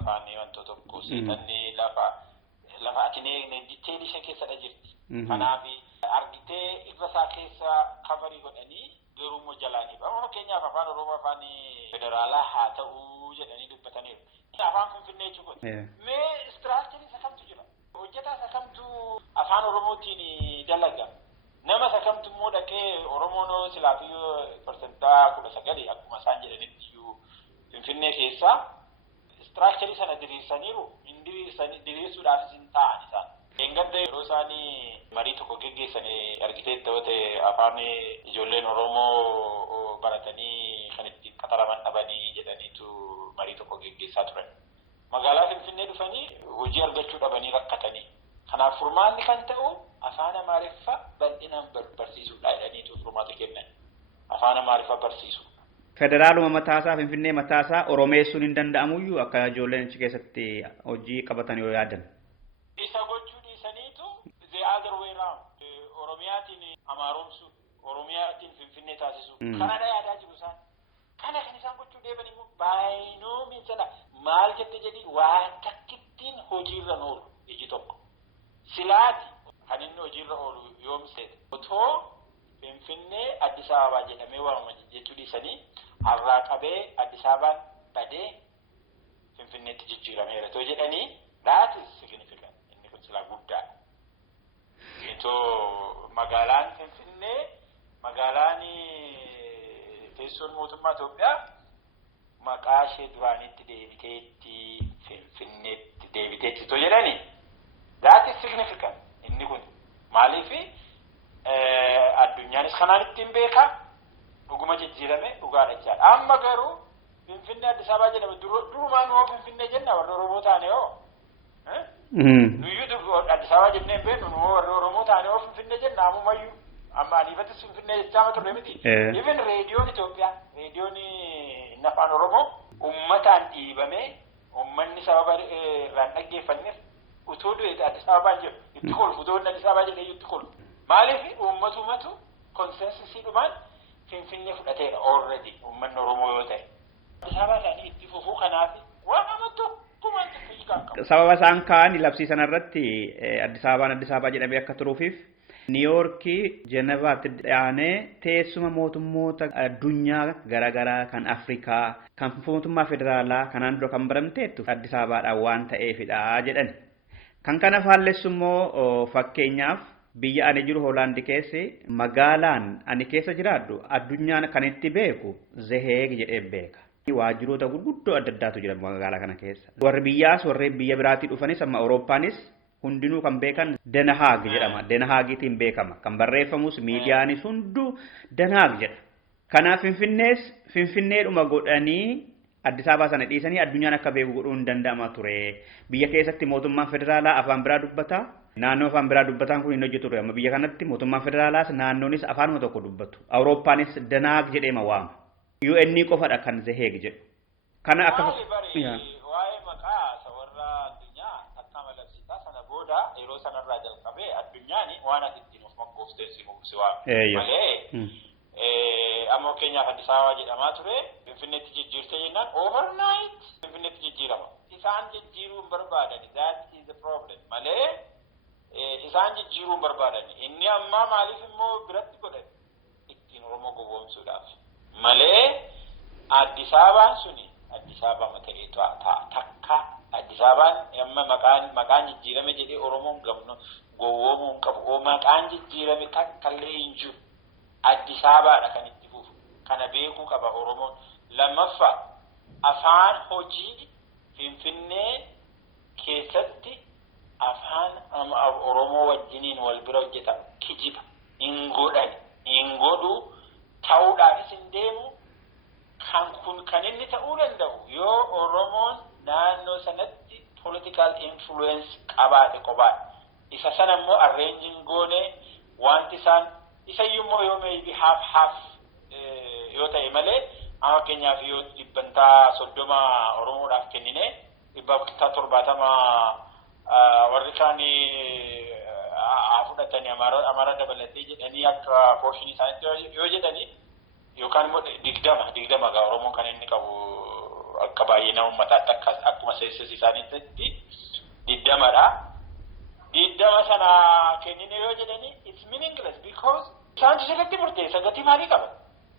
afaanii wantoota tokko seetanni lafa atinee diteelii ishee keessadha jirti. Kanaaf argitee irra isaa keessa kabarii godhanii garuu immoo jalaanii. Amma fakkeenyaaf afaan Oromoo afaan federaalaa haa ta'uu jedhanii dubbataniiru. Afaan Finfinnee jechuudha. Mee istiraakcharii isa kamtu jira? Hojjetaa isa kamtu afaan Oromootiin dalaga? Nama isa kamtu immoo dhaqee Oromoon silaafiyyuu parsentaa 19 akkuma isaan jedhanitti iyyuu Finfinnee keessaa istiraakcharii sana diriirsaniiru. Diriirsuudhaaf isin ta'an isaan. Eeggadda yeroo isaanii marii tokko geggeessanii argitee ta'ote afaan ijoolleen Oromoo baratanii kan itti qaxaraman dhabanii jedhaniitu marii tokko geggeessaa turan. Magaalaa Finfinnee dhufanii hojii argachuu dhabanii rakkatanii. Kanaaf furmaanni kan ta'u afaan Amaariffaa bal'inaan barsiisuudha jedhaniitu furmaata kennan. Afaan Amaariffaa barsiisu. Federaaluma mataasaa Finfinnee mataasaa Oromeessuun hin danda'amuyyuu akka ijoolleen achi keessatti hojii qabatan yoo yaadan. Isa gochuu dhiisaniitu the other way round. Oromiyaatiin Amaaromsuu, Oromiyaatiin Finfinnee taasisuu. Kanadha yaadaa jiru isaan. Kana kan isaan gochuu deeban immoo baay'inoo miidhagina. Maal jette jedhii waan takkittiin hojiirra oolu iji tokko. Silaati kan inni hojiirra oolu yoomseeti. Otoo Finfinnee Addis Ababaa jedhamee waamama jechuu dhiisanii har'aa qabee Addis Ababaan badee Finfinneetti jijjiirameera too jedhanii that is significant. Inni kun silaa guddaadha. Itoo magaalaan Finfinnee magaalaan teessoon mootummaa Itoophiyaa maqaa ishee duraanitti deebiteetti Finfinneetti deebiteetti too jedhanii that is significant. Inni kun maaliifi addunyaanis kanaan ittiin beekaa dhuguma jijjiirame dhugaadha jechaadha. Amma garuu Finfinnee Addis Ababaa jedhama durumaan hoo Finfinnee jenna warri Oromoo taane hoo nuyyuu Addis Ababaa jennee beeknu nu warri Oromoo taane hoo Finfinnee jenna ammumayyuu amma aniifattis Finfinnee jechaama turre miti. Even reediyoon Itoophiyaa reediyoon inni afaan Oromoo ummataan dhiibamee ummanni sababa irraan dhaggeeffanneef utuu du'e Addis Ababaa jedhu itti kolfu utuu Addis Ababaa jedhee itti kolfu. Maaliif uummatumatu konsensisiidhumaan Finfinnee fudhateera already uummanni Oromoo yoo ta'e. Addis Ababaa isaanii itti fufuu kanaaf waan amattu kumaan xiqqii qaqqabu. Sababa isaan ka'an labsiisan irratti Addis Ababaa jedhamee akka turuufiif Niiyoorkii Jenevaatti dhiyaanee teessuma mootummoota addunyaa garaagaraa kan Afrikaa kan mootummaa federaalaa kanaan dura kan baramteettu Addis Ababaadhaan waan ta'eefidha jedhan. Kan kana faallessu immoo fakkeenyaaf biyya ani jiru Hoolaandi keessi magaalaan ani keessa jiraadhu addunyaan kan itti beeku Zeheeg jedhee beeka. Waajjiroota gurguddoo adda addaatu jira magaalaa kana keessa. Warri biyyaas warri biyya biraatii dhufanis amma Awurooppaanis hundinuu kan beekan Den Haag jedhama. Den Haagitiin beekama. Kan barreeffamus miidiyaanis hunduu Den Haag jedha. Kanaaf Finfinneedhuma godhanii Addis Ababaa sana dhiisanii addunyaan akka beeku godhuun danda'ama ture. Biyya keessatti mootummaan federaalaa afaan biraa dubbata. Naannoo afaan biraa dubbataan kun hin hojjetu ture. Amma biyya kanatti mootummaan federaalaas naannoonis afaanuma tokko dubbatu. Awurooppaanis Den Haag jedheema waama. UN qofadha kan Zeheeg jedhu. Kana akka waa'ee maqaa warra addunyaa akka malabsiisaa sana booda yeroo sanarraa jalqabee addunyaan waan ati ittiin of makkoofteef si waama. Amma fakkeenyaaf Addis Ababaa jedhamaa ture Finfinneetti jijjiirtee jennaan overnight Finfinneetti jijjiirama. Isaan jijjiiruu hin barbaadan. That is the problem. Malee isaan jijjiiruu hin barbaadan. Inni ammaa maaliif immoo biratti godhan ittiin Oromoo gowwoomsuudhaaf. Malee Addis Ababaan suni Addis Ababaa ta'ee takka Addis Ababaan amma maqaan jijjiirame jedhee Oromoon gowwoomuu hin qabu. Maqaan jijjiirame takkallee hin jiru. Addis Ababaadha kan itti fufu. Kana beekuu qaba Oromoon. Lammaffaa afaan hojii Finfinnee keessatti afaan Oromoo wajjiniin wal bira hojjetamu kijiba hin godhu ta'uudhaanis hin deemu. Kan inni ta'uu danda'u yoo Oromoon naannoo sanatti political influence qabaate qobaadha. Isa sana immoo arranging goone wanti isaan isayyummoo yoo maybe half yoo ta'e malee amma fakkeenyaaf yoo 30 Oromoodhaaf kennine 70 warri kaanii fudhatanii Amaara dabalatee jedhanii akka portion isaaniitti yoo jedhanii yookaan immoo 20 gaa Oromoon kan inni qabu akka baay'ina uummataatti akkuma seessisi isaaniitti 20dha. 20 sana kennine yoo jedhanii it's meaningless because isaan sirriitti murteessa gatii maalii qaban.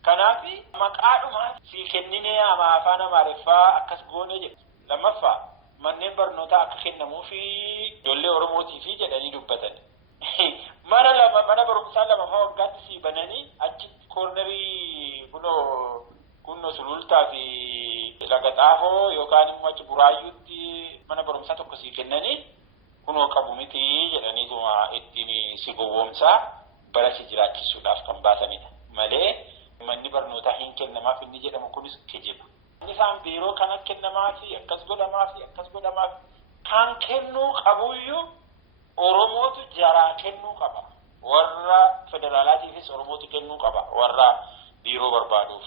Kanaaf maqaadhuma si kennine afaan Amaariffaa akkas goone jedhu. Lammaffaa manneen barnootaa akka kennamuufi ijoollee Oromootiifi jedhanii dubbatan. Mana barumsaa 2 waggaatti si bananii achi koornerii kunoo sulultaa fi laga xaafoo yookaan immoo achi buraayyuutti mana barumsaa tokko si kennanii kunoo qabu miti jedhaniituma ittiin si gowwoomsaa bara si jiraachisuudhaaf kan baasanidha malee manni barnootaa hin kennamaaf inni jedhamu kunis kijiba. Isaan biiroo kana kennamaafi akkas godhamaafi kan kennuu qabuyyuu Oromootu jaraa kennuu qaba. Warra federaalaatiifis Oromootu kennuu qaba. Warra biiroo barbaaduuf.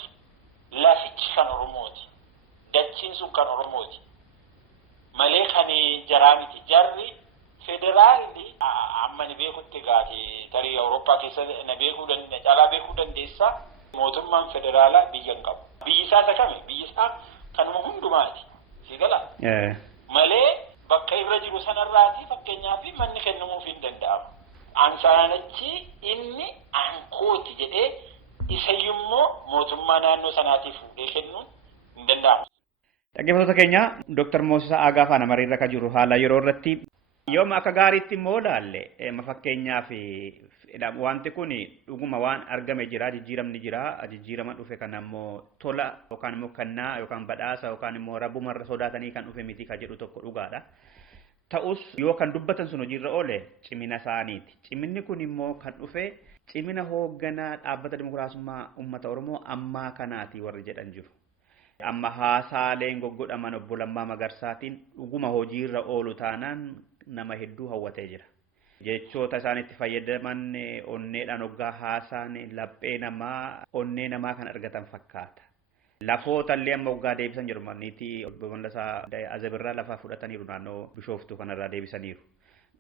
Lafichi kan Oromooti. Dachiin sun kan Oromooti. Malee kan jaraa miti. Jarri federaalli amma ni beekutti gaati tarii Awurooppaa keessa na caalaa beekuu dandeessa. Mootummaan federaalaa biyya hin qabu. Biyyi isaa takame biyyi isaa kanuma hundumaati. Si gala? Malee bakka irra jiru sanarraati fakkeenyaaf manni kennamuuf hin danda'amu. Ansaanachi inni ankooti jedhee isayyummoo mootummaa naannoo sanaatiif fuudhee kennuun hin danda'amu. Dhaggeeffattoota keenya Dr. Moosisaa Aagaa faana mariirra kan jiru haala yeroo irratti yooma akka gaariitti immoo ilaalle fakkeenyaaf wanti kun dhuguma waan argame jira jijjiiramni jira jijjiirama dhufe kan ammoo tola yookaan immoo kannaa yookaan badhaasa yookaan immoo rabbumarra sodaatanii kan dhufe miti kan jedhu tokko dhugaadha. Ta'us yoo kan dubbatan sun hojiirra oole cimina isaaniiti. Ciminni kun immoo kan dhufe cimina hoogganaa dhaabbata dimokiraasummaa uummata Oromoo ammaa kanaati warri jedhan jiru. Amma haasaaleen goggodhaman obbo Lammaa Magarsaatiin dhuguma hojiirra oolu taanaan nama hedduu hawwatee jira. Jechoota isaanitti fayyadaman onneedhaan hoggaa haasaan laphee namaa onnee namaa kan argatan fakkaata. Lafoota illee amma hoggaa deebisan jiru manniitii obbo Mallasaa Azabirraa lafaa fudhataniiru naannoo Bishooftuu kanarraa deebisaniiru.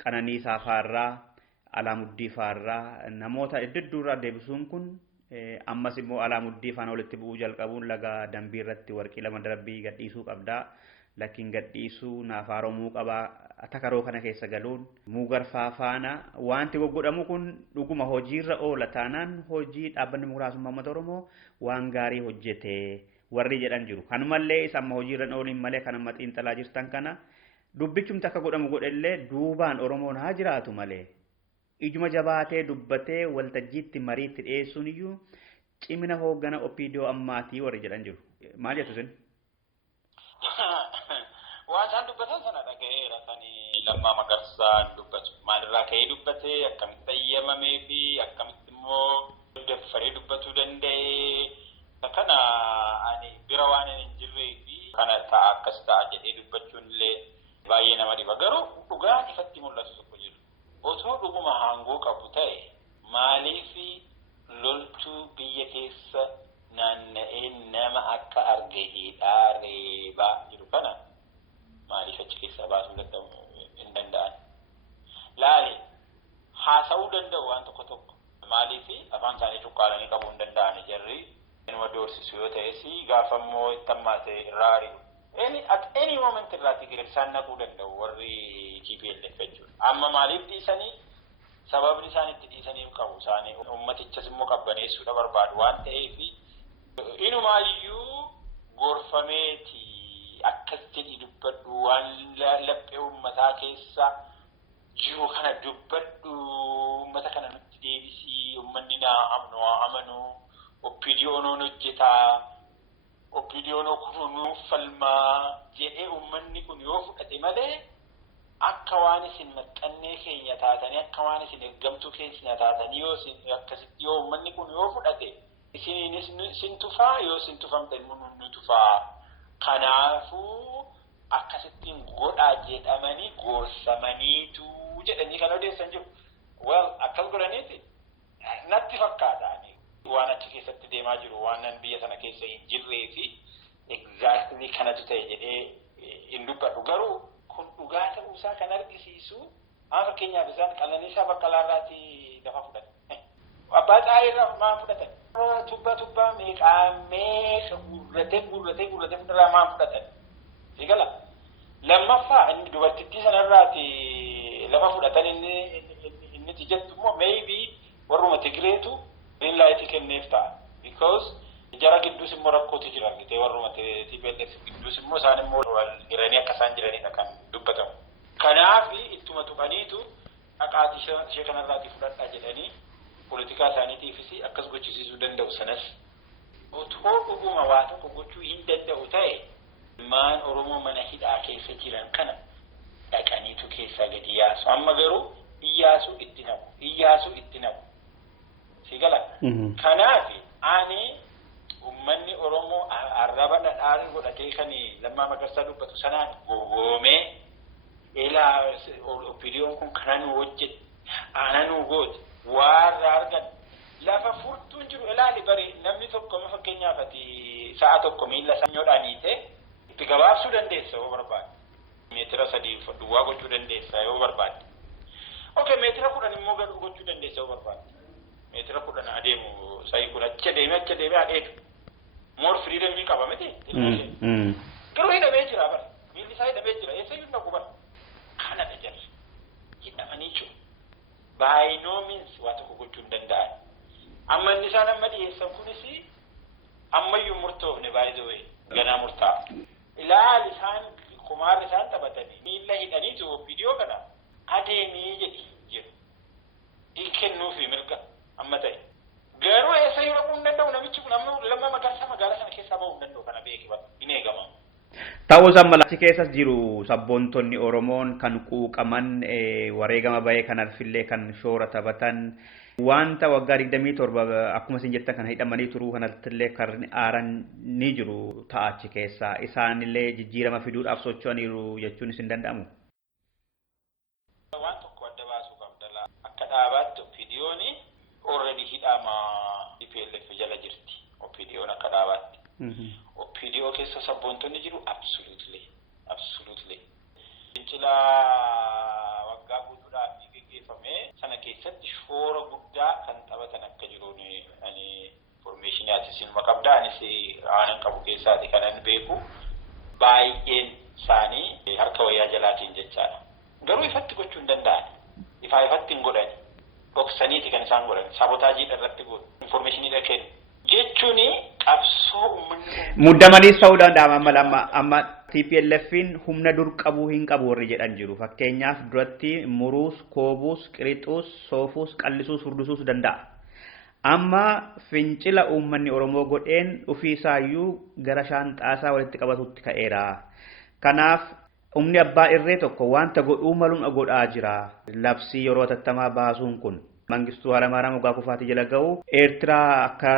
Qananiisaa Faarraa, Alaamuddii Faarraa namoota hedduurraa deebisuun kun ammas immoo Alaamuddii faana walitti bu'uu jalqabuun laga dambii irratti warqii lama darbii gadhiisuu qabdaa. Lakkiin gadhiisuu naaf haaromuu qabaa. Atakaroo kana keessa galuun muugarfaa faana wanti goggodhamu kun dhuguma hojiirra oola taanaan hojii dhaabbanni dimokiraasummaa uummata Oromoo waan gaarii hojjetee warri jedhan jiru. Kanumallee isa amma hojiirra ooliin malee kan amma xiinxalaa jirtan kana dubbichumti akka godhamu godhellee duubaan Oromoon haa jiraatu malee ijuma jabaatee dubbatee waltajjiitti mariitti dhiyeessuun iyyuu cimina hooggana OPDO ammaatii warri jedhan jiru. Maal jettu isin? Waan isaan dubbatan sana dhaga'eera kan Lammaa Magarsaan dubbatu. Maalirraa ka'ee dubbatee akkamitti fayyamamee fi akkamitti immoo daffaree dubbatuu danda'ee kana ani bira waan hin jirree fi kana ta'a akkas ta'a jedhee dubbachuun illee baay'ee nama dhiba. Garuu dhugaan ifatti mul'atu tokko jiru. Otoo dhuguma aangoo qabu ta'e maaliif loltuu biyya keessa naanna'ee nama akka argaheedhaa reebaa jiru kana maaliif achi keessaa baasuu hin danda'an. Laali haasa'uu danda'u waan tokko tokko maaliif afaan isaanii cuqqaalanii qabuu hin danda'an jarri nama doorsisu yoo ta'es gaafa immoo itti hammaate irraa ari'u. At any moment irraatti girsaan naquu danda'u warri TPLF jechuudha. Amma maaliif dhiisanii sababni isaan itti dhiisaniif qabu isaanii ummatichas immoo qabbaneessuudha barbaadu waan ta'eef inumaayyuu gorfameeti akkas jedhi dubbadhu waan laphee uummataa keessa jiru kana dubbadhu uummata kana nutti deebisii uummanni naa amanu OPDO'n hojjetaa OPDO'n kunuunuu falmaa jedhee uummanni kun yoo fudhate malee akka waan isin maxxannee keenya taatanii akka waan isin eeggamtuu keenya taatanii yoo isin akkasitti yoo uummanni kun yoo fudhate isiniinis isin tufaa yoo isin tufamtan nu tufaa. Kanaafuu akkasittiin godhaa jedhamanii gorsamaniitu jedhanii kan odeessan jiru. Akkas godhaniiti natti fakkaata waan achi keessatti deemaa jiru waan nan biyya sana keessa hin jirree fi exactly kanatu ta'e jedhee hin dubbadhu. Garuu kun dhugaa ta'uusaa kan argisiisu fakkeenyaaf isaan Qananiisaa Baqqalaarraati lafa fudhatan. Abbaa Xaayiirraa maan fudhatan? Tubbaa meeqa gurratee funirraa maan fudhatan? Sigala. Lammaffaa inni dubartittii sanarraati lafa fudhatan inni jettu immoo maybe warruma Tigreetu green light kenneef ta'a. Because jara gidduus immoo rakkootu jira argitee warruma TPLF gidduus immoo isaan immoo wal hiranii akka isaan jiranidha kan dubbatamu. Kanaaf ittuma tuqaniitu dhaqaatii ishee kanarraati fudhadhaa jedhanii politikaa isaaniitiifis akkas gochisiisuu danda'u sanas otoo dhuguma waa tokko gochuu hin danda'u ta'e ilmaan Oromoo mana hidhaa keessa jiran kana dhaqaniitu keessaa miti Iyyaasu. Amma garuu Iyyaasu itti namu. Sigala. Kanaaf ani ummanni Oromoo arraba dhadhaan godhatee kan Lammaa Magarsaa dubbatu sanaan gowwoomee ilaa opiniyoon kun kana nu hojjete ana nu goote warra argan lafa furtuun jiru ilaali bari namni tokko fakkeenyaaf ati sa'a tokko miila sanyoodhaan hiite itti gabaabsuu dandeessa yoo barbaade meetira 3 duwwaa gochuu dandeessa yoo barbaade okay meetira 10 immoo gad gochuu dandeessa yoo barbaade meetira 10 adeemu sa'i kun achi deemee adeemu more freedom ni qaba miti garuu hidhamee jira bara miilli isaa hidhamee jira eessayyuu hin dhagu bara kana dha jarri hidhamanii jiru by no means waa tokko gochuu hin danda'an amma inni isaan amma dhiyeessan kunis ammayyuu murtoofne by the way ganaa murtaa'a ilaali isaan kumaarri isaan taphatanii miilla hidhaniitu viidiyoo kana adeemii jedhu hin kennuufi mirga amma ta'e garuu eessayyuu dhaquu hin danda'u namichi kun amma Lammaa Magarsaa magaalaa sana keessaa bahuu hin danda'u kana beeki bara hin eegama. Ta'uu achi keessas jiru sabboontonni Oromoon kan quuqaman wareegama bahee kan alfillee kan shoora taphatan wanta waggaa 27 akkuma isin jettan kana hidhamanii turuu kanattillee kan aaran ni jiru ta'achi keessaa isaanillee jijjiirama fiduudhaaf socho'aniiru jechuun isin danda'amu. Waan tokko adda baasuu qabdala akka dhaabaatti opiniyooni already hidhama PLF jala jirti opiniyoon akka dhaabaatti. Opiniyoo keessa sabboontonni jiru absolutely. Fincila waggaa guutuudhaaf gaggeeffame sana keessatti shoora guddaa kan taphatan akka jiruun ani information achisinuma qabda anis aanan qabu keessaati kanan beeku baay'een isaanii harka wayyaa jalaatiin jechaadha. Garuu ifatti gochuu hin danda'an. Ifatti hin godhan. Dhoksaniiti kan isaan godhan. Sabotaajii irratti godhu. Informationii kennu. Jechuun qabsoo muddamanii ta'uu danda'ama amma TPLFin humna dur qabuu hin qabu warri jedhan jiru fakkeenyaaf duratti muruus koobuus qirixuus soofuus qallisuus furdisuus danda'a amma fincila uummanni Oromoo godheen ofiisaayyuu gara shaanxaasaa walitti qabatutti ka'eera kanaaf humni abbaa irree tokko wanta godhuu maluun godhaa jira labsii yeroo tattamaa baasuun kun Mangistuu Hayilamaariyaam waggaa kufaati jala ga'u Eertiraa akka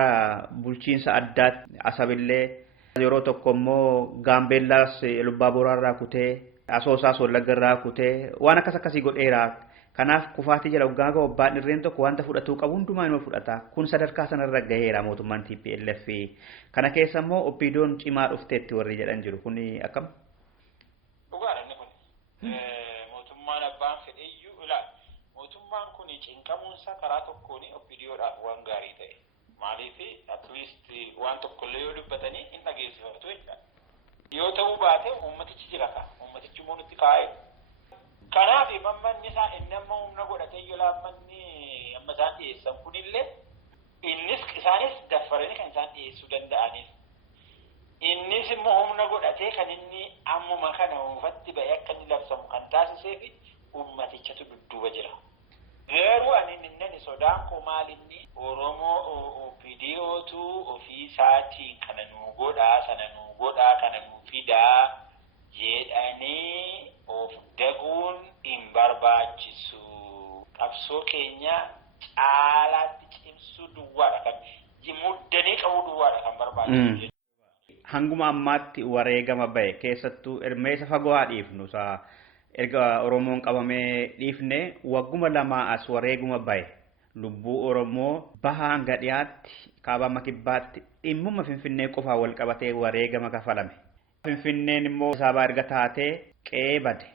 bulchiinsa addaatti asabillee yeroo tokko immoo Gaambeellaas Lubbaa Booraarraa kutee Asoosaas Wallaggarraa kutee waan akkasii godheera kanaaf kufaati jala waggaa ga'u abbaan irreen tokko wanta fudhatuu qabu hundumaa inuma fudhata kun sadarkaa sanarra gaheera mootummaan TPLF kana keessa immoo oppiidoon cimaa dhufteetti warri jedhan jiru kun akkam dhugaadha inni kun mootummaan abbaan fedheeyyuu ilaala mootummaan kun cinqamuunsa karaa tokkoon oppiidiyoodhaaf waan gaarii ta'e maaliif at least waan tokkollee yoo dubbatanii hin dhageessifatu jechuudha yoo ta'uu baate uummatichi jira ka uummatichi immoo nutti kaa'e kanaaf mammanni isaa inni amma humna godhatee yoo laammanni amma isaan dhiyeessan kunillee innis isaanis daffaranii kan isaan dhiyeessuu danda'anis innis immoo humna godhatee kan inni ammuma kana uffatti ba'ee akka inni labsamu kan taasisee fi uummatichatu dudduuba jira. Garuu ani inni sodaan koo maalinni Oromoo opidiyootu ofii isaatiin kana nuu godhaa sana nuu godhaa kana nuu fidaa jedhanii of daguun hin barbaachisu. Qabsoo keenya caalaatti cimsuu duwwaadha kan muddanii qabuu duwwaadha kan barbaachisu. Hanguma ammaatti wareegama bahe keessattuu ermeessa fagoo haa dhiifnu erga Oromoon qabamee dhiifne wagguma lamaa as wareeguma bahe lubbuu Oromoo bahaa hanga dhiyaatti kaabaa kibbaatti dhimmuma Finfinnee qofaa wal qabatee wareegama kafalame. Finfinneen immoo sababa erga taatee qe'ee bade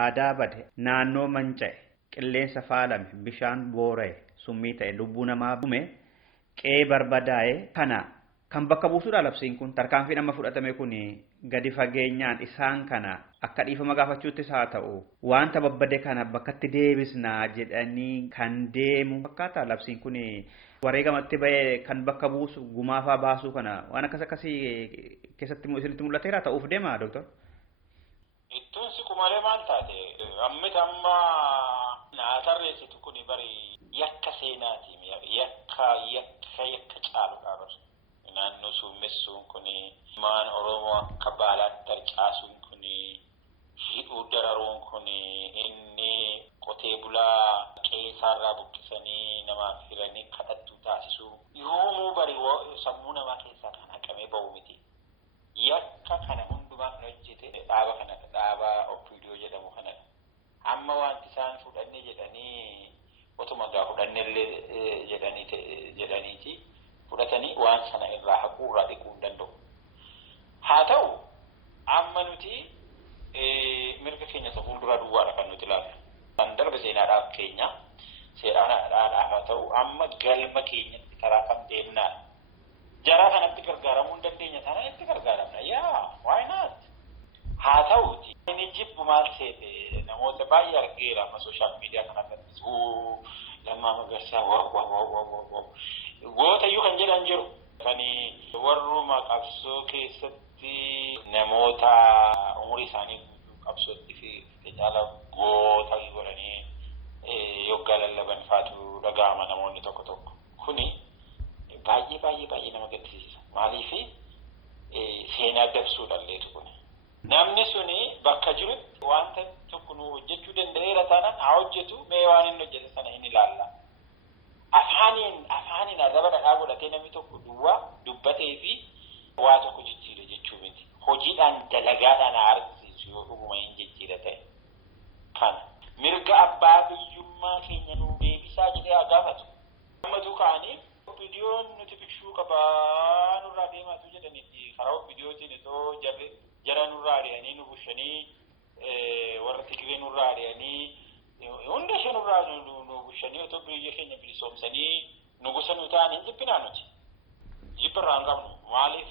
aadaa bade naannoo manca'e qilleensa faalame bishaan boora'e summii ta'e lubbuu namaa bume qe'ee barbadaa'e kana kan bakka buusuudha labsiin kun tarkaanfiin amma fudhatame kun gadi fageenyaan isaan kana akka dhiifama gaafachuuttis haa ta'u wanta babbade kana bakkatti deebisnaa jedhanii kan deemu fakkaata labsiin kun wareegamatti bahee kan bakka buusu gumaafaa baasuu kana waan akkasii keessatti isinitti mul'ateera ta'uuf deema Dooktor. Ittuun si kumalee maal taate ammit amma naatarreessitu kun bari yakka seenaati yakka caaludha bari. Naannoo suumessuun kun maan Oromoo akka baalaatti harcaasuun kun hidhuu dararuun kun inni qotee bulaa qeessaarraa buqqisanii namaaf hiranii kadhattuu taasisuu yoomuu bari sammuu namaa keessaa kan haqamee ba'u miti. Yakka kana hundumaa kan hojjete dhaaba kanadha. Dhaaba Oppiidiyoo jedhamu kanadha. Amma wanti isaan fudhanne jedhanii otuma gaa fudhannellee jedhaniiti fudhatanii waan sana irraa haquurraa dhiquu hin danda'u. Haa ta'u amma nuti mirga keenya isa fuuldura duwwaadha kan nuti ilaalu. Kan darbe seenaadhaaf keenya seeraadhaaf haa ta'u amma galma keenyatti karaa kam deemnaadha. Jaraa kanatti gargaaramuu hin dandeenya taanaan itti gargaaramna. Why not? Haa ta'uuti. Inni jibbu maal seete namoota baay'ee argeera amma sooshaal miidiyaa kanarratti Lammaa Magarsaa gootayyuu kan jedhan jiru. Kan warruma qabsoo keessatti namoota umurii isaanii qabsootti fi caala goota godhanii yoggaa lallaban faatu dhaga'ama namoonni tokko tokko. Kuni baay'ee nama gaddisiisa. Maaliif seenaa dabsuudhaalleetu kuni. Namni suni bakka jirutti wanta tokko nu hojjechuu danda'eera taanaan haa hojjetu mee waan inni hojjete sana hin ilaalla. Afaaniin arraba dhadhaa godhatee namni tokko duwwaa dubbatee fi waa tokko jijjiire jechuu miti. Hojiidhaan dalagaadhaan agarsiisu yoo dhuguma hin jijjiira ta'e. Kana mirga abbaa biyyummaa keenya nuu deebisaa jedhee haa gaafatu. Ummatu ka'anii Oppiidiyoon nuti bishuu qabaa nurraa deemaatu jedhanitti karaa Oppiidiyootiin itoo jara nurraa ari'anii nu bushanii warra Tigiree nurraa ari'anii hunda ishee nurraa nu bushanii otoo biyya keenya bilisoomsanii nu gosa nu ta'an hin jibbinaa nuti. Jibbirraa hin qabnu. Maaliif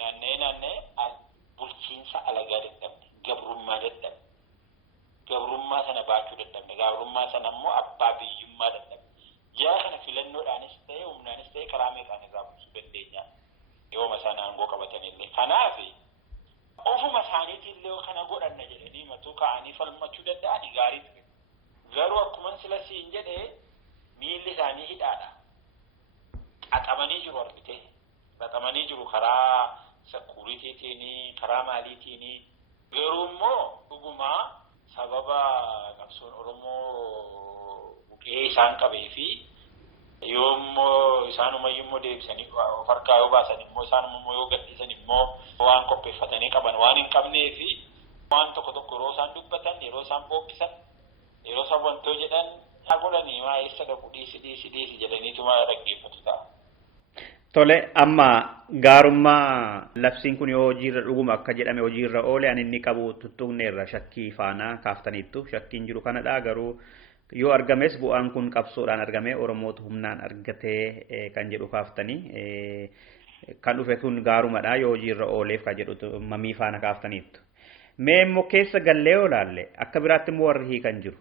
naannee bulchiinsa alagaa dadhabne gabrummaa dadhabne. Gabrummaa sana baachuu dadhabne. Gabrummaa sana immoo abbaa biyyummaa dadhabne. Jaa kana filannoodhaanis ta'e humnaanis ta'e karaa meeqaan irraa buusuu dandeenya. Yooma isaan aangoo qabatanillee. Kanaaf ofuma isaaniitillee kana godhanna jedhanii matuu ka'anii falmachuu danda'ani gaarii ture. Garuu akkuma sila siin jedhee miilli isaanii hidhaadha. Xaxamanii jiru argitee. Xaxamanii jiru karaa sakkuuriitiitiin, karaa maaliitiin. Garuu immoo dhugumaa sababa qabsoon Oromoo buqee isaan qabee fi yoommoo isaanumayyuu immoo deebisanii of harkaa yoo baasan immoo isaanummoo yoo gadhiisan immoo waan qopheeffatanii qaban waan hin qabnee fi waan tokko yeroo isaan dubbatan yeroo isaan bookkisan yeroo isaan wantoo jedhan haa godhanii waa eessa dhaqu dhiisi jedhaniituma dhaggeeffatu ta'a. Tole amma gaarummaa labsiin kun yoo hojiirra dhuguma akka jedhame hojiirra oole ani inni qabu tuttuqneerra shakkii faana kaaftaniittu shakkiin jiru kanadha garuu yoo argames bu'aan kun qabsoodhaan argame Oromootu humnaan argatee kan jedhu kaaftanii kan dhufe kun gaarumadha yoo hojiirra ooleef kan jedhu mamii faana kaaftaniittu. Mee immoo keessa gallee olaalle akka biraatti immoo warri hiikan jiru.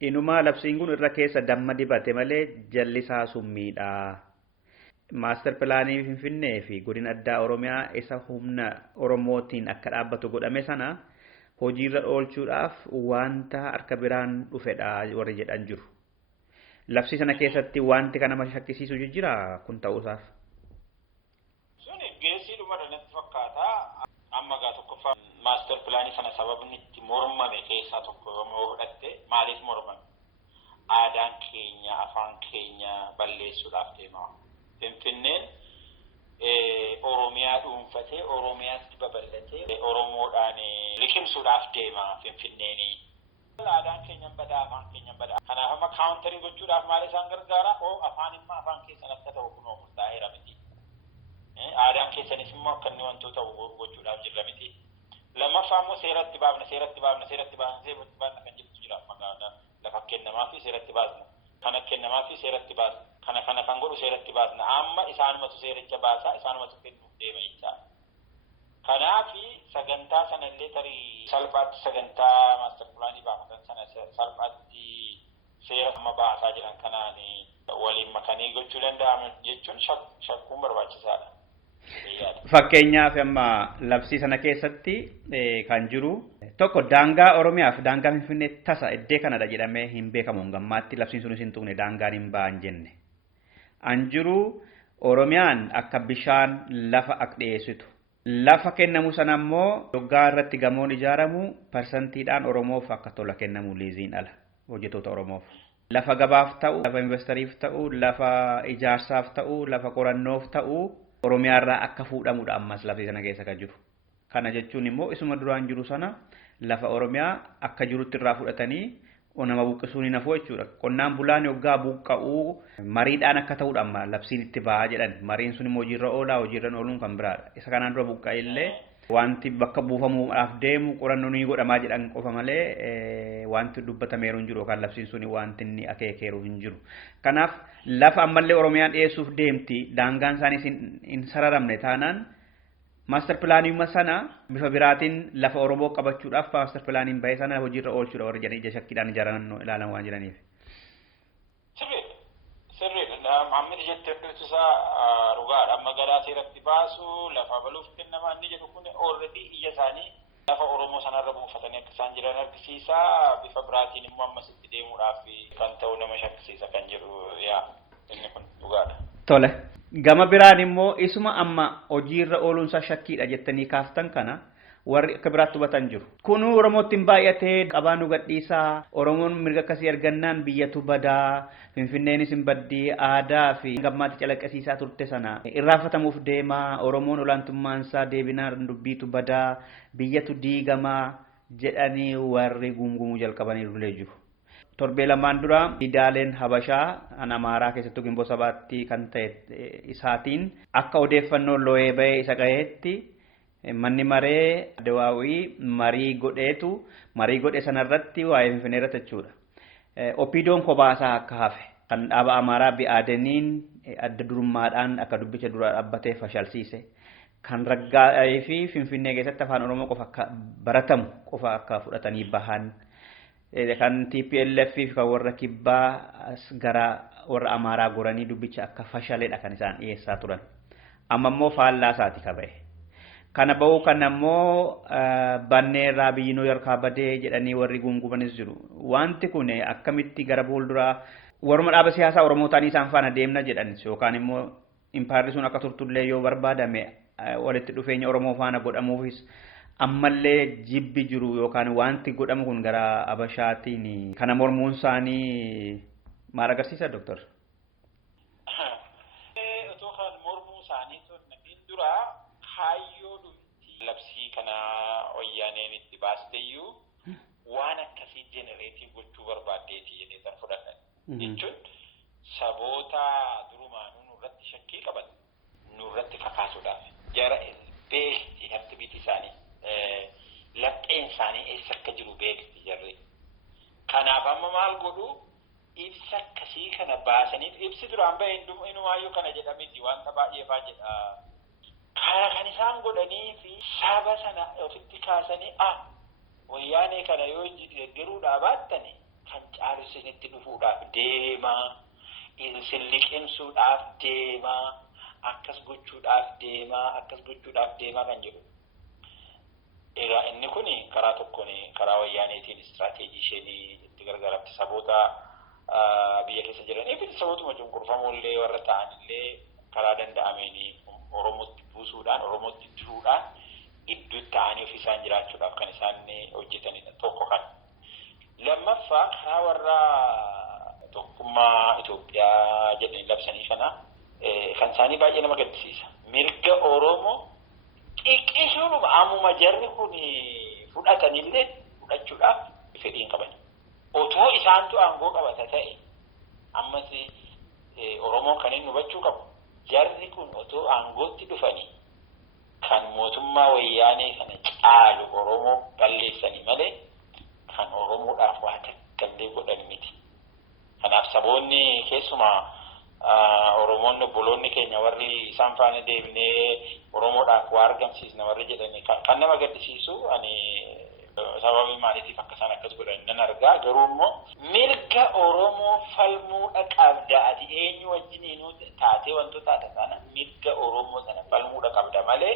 Inumaa labsiin kun irra keessa damma dibate malee jallisaa summiidha. Maaster pilaanii Finfinnee fi godina addaa Oromiyaa isa humna Oromootiin akka dhaabbatu godhame sana hojiirra oolchuudhaaf wanta harka biraan dhufedha warri jedhan jiru. Labsii sana keessatti wanti kana nama shakkisiisu jira kun ta'uusaaf. Suni geessiidhuma natti fakkaata. Amma gaa tokkoffaa maaster pilaanii sana sababni itti mormame keessaa tokko yommuu fudhatte maaliif mormame? Aadaan keenya afaan keenya balleessuudhaaf deema. Finfinneen Oromiyaa dhuunfatee Oromiyaatti babal'atee Oromoodhaan liqimsuudhaaf deema Finfinneeni. Aadaan keenya badaa afaan keenya badaa. Kanaaf amma kaawuntarii gochuudhaaf maal isaan gargaara? Afaan immoo afaan keessan akka ta'u kunoo murtaa'eera miti. Aadaan keessanis immoo akka inni wantoota gochuudhaaf jirra miti. Lammaffaa immoo seeratti baafna kan jettu jira. Lafa kennamaa fi seeratti baasna. Kana kennamaa fi seeratti baasna. Kana kan godhu seeratti baasna. Amma isaanumatu seericha baasaa isaanumatu kennuuf deema jecha. Kanaaf sagantaa sana illee tarii salphaatti sagantaa maaster pilaanii baafatan sana salphaatti seera amma baasaa jiran kanaan waliin makanii gochuu danda'amu jechuun shakkuun barbaachisaadha. Fakkeenyaaf amma labsii sana keessatti kan jiru tokko daangaa Oromiyaaf daangaa Finfinnee tasa iddee kanadha jedhamee hin beekamu gammaatti labsiin sunis hin tuqne daangaan hin ba'an jenne. Anjiru Oromiyaan akka bishaan lafa akka dhiyeessitu. Lafa kennamu sana immoo yoggaa irratti gamoon ijaaramu parsantiidhaan Oromoof akka tola kennamu liiziin ala. hojjettoota Oromoof. Lafa gabaaf ta'u, lafa investariif ta'u, lafa ijaarsaaf ta'u, lafa qorannoof ta'u Oromiyaarraa akka fuudhamudha ammas lafti sana keessa kan jiru. Kana jechuun immoo isuma duraan jiru sana lafa Oromiyaa akka jirutti irraa fudhatanii nama buqqisuun hin hafu jechuudha. Qonnaan bulaan yoggaa buqqa'uu mariidhaan akka ta'udha amma labsiin itti bahaa jedhan. Mariin sun immoo hojiirra oolaa, hojiirra ooluun kan biraadha. Isa kanaan dura buqqa'illee wanti bakka buufamuudhaaf deemu qorannoon ni godhamaa jedhan qofa malee wanti dubbatameeru hin jiru yookaan labsiin suni wanti inni akeekeeru hin jiru. Kanaaf lafa ammallee Oromiyaan dhiyeessuuf deemti daangaan isaaniis hin sararamne taanaan master pilaaniin sana bifa biraatiin lafa Oromoo qabachuudhaaf master pilaaniin bahee sana hojiirra oolchuudha warri jedhanii ija shakkiidhaan ijaaran ilaalan waan jiraniif. Sirriidha. Maammili jettee isaa dhugaadha. Magaalaa seeratti baasu lafa baluuf kennamaa inni jedhu kun already iyya isaanii lafa Oromoo sanarra buufatanii akka isaan jiran argisiisa. Bifa biraatiin immoo ammasitti deemuudhaaf kan ta'u nama shakkisiisa kan jedhu inni kun dhugaadha. Tole. Gama biraan immoo isuma amma hojiirra ooluunsaa shakkiidha jettanii kaaftan kana warri akka biraatti hubatan jiru. Kun Oromootti hin baay'atee qabaan nu gadhiisaa Oromoon mirga akkasii argannaan biyyatu badaa Finfinneenis hin baddii aadaa fi gammaatti calaqqisiisaa turte sana irraanfatamuuf deemaa Oromoon olaantummaansaa deebinaan dubbiitu badaa biyyatu diigamaa jedhanii warri gumgumuu jalqabanii dulee jiru. Torbee lamaan dura miidiyaaleen Habashaa Amaaraa keessattuu Gimboo Sabaatti kan ta'e isaatiin akka odeeffannoo loo'ee bahee isa gaheetti manni maree Dawaawii marii godhe sanarratti waa'ee Finfinnee irratti jechuudha. Opiidoon kobaasaa akka hafe kan dhaaba Amaaraa bi'aadaniin adda durummaadhaan akka dubbicha dura dhaabbatee fashalsiise kan raggaa'ee fi Finfinnee keessatti afaan Oromoo qofa akka baratamu qofa akka fudhatanii bahan. Kan TPLF fi kan warra kibbaa gara warra Amaaraa goranii dubbicha akka fashaleedha kan isaan dhiyeessaa turan. Amma immoo faallaa isaati kaba'e. Kana bahuu kana immoo banneerraa biyyi New York badee jedhanii warri gungumanis jiru. Wanti kun akkamitti gara fuulduraa warma dhaaba siyaasaa Oromootaan isaan faana deemna jedhanis yookaan immoo impaayirri sun akka turtullee yoo barbaadame walitti dhufeenya Oromoo faana godhamuufis ammallee jibbi jiru yookaan wanti godhamu kun gara Habashaatiin kana mormuun isaanii maal agarsiisa Doktor? Otoo kan mormuu isaanii tolnatiin dura kaayyoo dhumti labsii kana wayyaaneen itti baasteyyuu waan akkasii jenereetii gochuu barbaaddeeti jedhee kan fudhatan. Jechuun saboota durumaanuu nurratti shakkii qaban nurratti kakaasuudhaaf jara beekti aktiviitii isaanii. Lapheen isaanii eessa akka jiru beekti jarri. Kanaaf amma maal godhu ibsa akkasii kana baasaniif ibsi duraan bahe inumaayyuu kana jedhamiti wanta baay'ee faa jedha. Kana kan isaan godhanii fi saba sana ofitti kaasanii wayyaanee kana yoo deeggaruudhaa baattani kan caalu isinitti dhufuudhaaf deemaa, isin liqimsuudhaaf deemaa, akkas gochuudhaaf deemaa kan jedhu. Egaa inni kun karaa tokkoon karaa wayyaaneetiin istiraatiijii isheenii itti gargaaramte saboota biyya keessa jiranii fi sabootuma cunqurfamoollee warra ta'anillee karaa danda'ameen Oromootti buusuudhaan Oromootti diruudhaan gidduu ta'anii ofii isaan jiraachuudhaaf kan isaan hojjetanidha tokko kan. Lammaffaa karaa warra tokkummaa Itoophiyaa jedhanii labsanii kana kan isaanii baay'ee nama gaddisiisa. Mirga Oromoo xiqqeessuun ammuma jarri kun fudhatanillee fudhachuudhaaf fedhiin qaban. Otoo isaantu aangoo qabata ta'e ammas Oromoon kan inni hubachuu qabu. Jarri kun otoo aangootti dhufanii kan mootummaa wayyaanee kana caalu Oromoo balleessanii malee kan Oromoodhaaf waa takkallee godhan miti. Kanaaf saboonni keessumaa Oromoon obboloonni keenya warri isaan faana deemnee Oromoodhaaf waa argamsiisna warri jedhanii kan nama gaddisiisu ani sababii maaliitiif akka isaan akkas godhan nan argaa garuu immoo mirga Oromoo falmuudha qabda ati eenyu wajjiniinuu taatee wantoota taate sana mirga Oromoo sana falmuudha qabda malee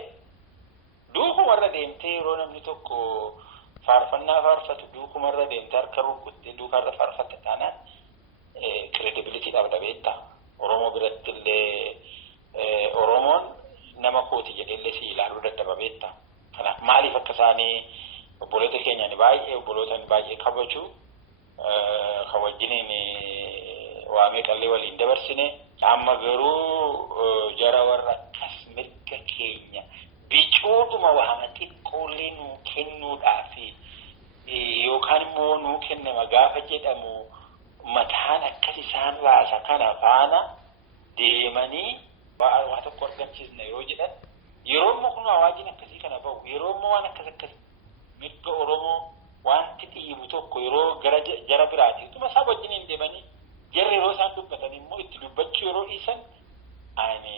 duukumarra deemtee yeroo namni tokko faarfannaa faarfatu duukumarra deemtee harka rukuttee duukarra faarfatta taanaan credibility dhabda beektaa. Oromoo biratti illee Oromoon nama kooti jedheellee si ilaaluu dadhaba beektaa. Kanaaf maaliif akka isaanii obboloota keenyaan baay'ee obboloota baay'ee kabaju wajjiniin waamee qallee waliin dabarsine amma garuu jara warra akkas mirga keenya bicuudhuma waama xiqqoollee nuu kennuudhaaf yookaan immoo nuu kennama gaafa jedhamu mataan akkas isaan baasa kana faana deemanii waa tokko argamsiisna yoo jedhan yeroo immoo kun awaajiin akkasii kana bahu yeroo immoo waan akkas mirga Oromoo wanti xiyyibu tokko yeroo gara jara biraati utuma isaa wajjiniin deemanii jarri yeroo isaan dubbatan immoo itti dubbachuu yeroo dhiisan ani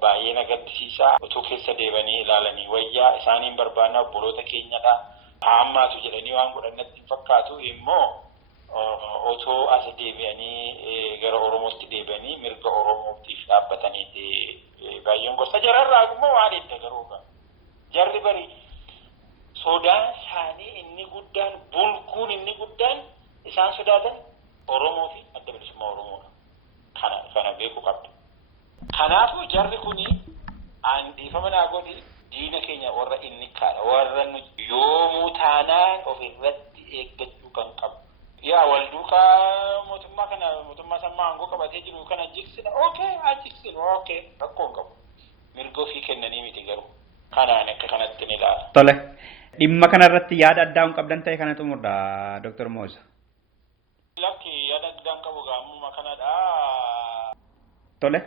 baay'ee na gaddisiisaa utuu keessa deebanii ilaalanii wayyaa isaaniin barbaannaa obboloota keenyadha haammaatu jedhanii waan godhannatti fakkaatu immoo otoo as deebi'anii gara Oromootti deebi'anii mirga Oromootiif dhaabbatanii baay'een gosa jararraa immoo waan itti garuuga jarri barii sodaan isaanii inni guddaan bulkuun inni guddaan isaan sodaatan Oromoo fi adda bilisummaa Oromoodha. Kana beekuu qabdu. Kanaafuu jarri kuni dhiifama naa godhi diina keenya warra inni kaadha warra yoomuu taanaan ofirratti eeggachuu kan qabu. Yaa wal duukaa mootummaa sammaa aangoo qabatee jiru kana jiksina jiksina rakkoon qabu. Mirga ofii kennanii miti garuu kanaan akka kanatti ni ilaala. Tole. Dhimma kanarratti yaada addaa hin qabdan ta'e kana xumurra Dr. Moosa. Lakki yaada addaan qabu gaamuma kanadha. Tole.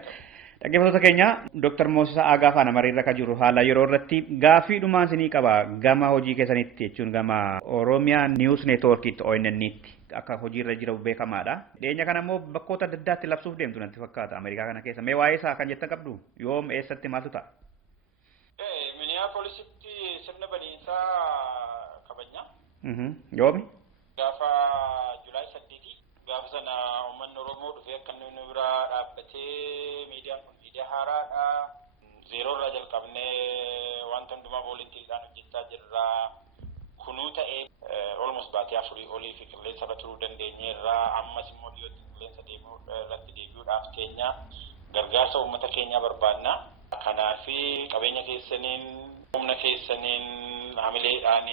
Dhaggeeffattoota keenya Dr. Moosa Aagaa faana mariirra kan jiru haala yeroo irratti gaaffiidhumaan isinii qaba gama hojii keessanitti jechuun gama Oromiyaa News Networkitti ONN'tti akka hojiirra jiru beekamaadha. Dhiyeenya kana immoo bakkoota adda addaatti labsuuf deemtu natti fakkaata Ameerikaa kana keessa. Mee waa'ee isaa kan jettan qabdu yoom eessatti maaltu ta'a? Minneapolisitti sirna baniinsaa kabajna. Yoomi? Gaafa Julaay 8 gaafa sana uummanni Oromoo dhufee akka inni biraa dhaabbatee miidiyaan kun miidiyaa haaraadha. Zeeroo irraa jalqabnee wanta hundumaa boolittiidhaan hojjechaa jirra. Kunuu ta'ee almost baatii 4 olii fi qilleensa irra turuu dandeenyeerraa ammas immoo dhiyootti qilleensa irratti deebi'uudhaaf keenya gargaarsa uummata keenyaa barbaadna. Kanaafi qabeenya keessaniin humna keessaniin hamileedhaan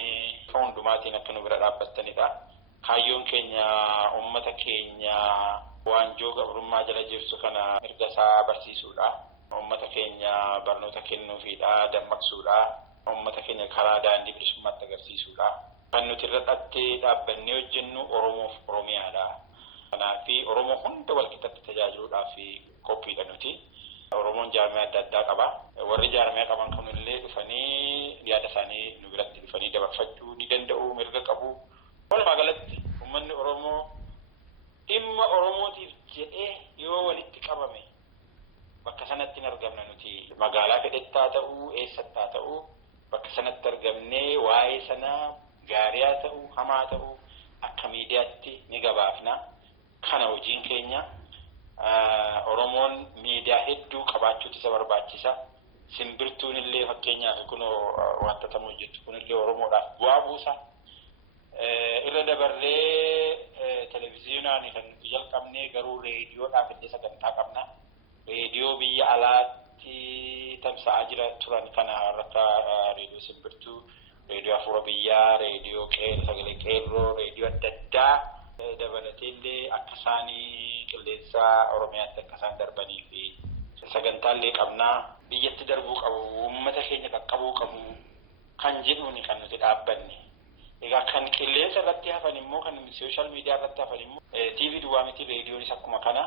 hundumaatiin akka nu bira dhaabbattanidha. Kaayyoon keenya uummata keenya waanjoo gabrummaa jala jirtu kana mirga isaa barsiisuudha. Uummata keenya barnoota kennuufiidha, dammaqsuudha. Uummata keenya karaa daandii bilisummaatti agarsiisuudha. Kan nuti irra dhaabbannee hojjennu Oromoof Oromiyaadha. Kanaafi Oromoo hunda walqixxatti tajaajiluudhaaf qophiidha nuti. Oromoon jaarmee adda addaa qaba. Warri jaarmee qaban kunillee dhufanii yaada isaanii nu biratti dhufanii dabarfachuu ni danda'u, mirga qabu. Walumaa galatti uummanni Oromoo dhimma Oromootiif jedhee yoo walitti qabame bakka sanatti hin argamna nuti. Magaalaa fedhettaa ta'uu, eessattaa ta'uu bakka sanatti argamnee waa'ee sanaa gaariyaa ta'uu, hamaa ta'uu akka miidiyaatti ni gabaafna. Kana hojiin keenya. Oromoon miidiyaa hedduu qabaachuutu isa barbaachisa. Simbirtuun illee fakkeenyaaf kun wanta tamu hojjetu kunillee Oromoodhaaf bu'aa buusa. Irra dabarree televezyiinaan kan jalqabnee garuu reediyoodhaaf illee sagantaa qabna. Reediyoo biyya alaatti tamsa'aa turan kana akka reediyoo simbirtuu, reediyoo afuura biyyaa, reediyoo sagalee qeerroo, reediyoo adda addaa dabalatee illee akka isaanii qilleensa Oromiyaatti akka isaan darbanii fi sagantaalee qabnaa biyyatti darbuu qabu, uummata keenya qaqqabuu qabu kan jedhuuni kan nuti dhaabbanne. Egaa kan qilleensa irratti hafan immoo kan sooshaal miidiyaa irratti hafan immoo TV duwwaa miti reediyoonis akkuma kana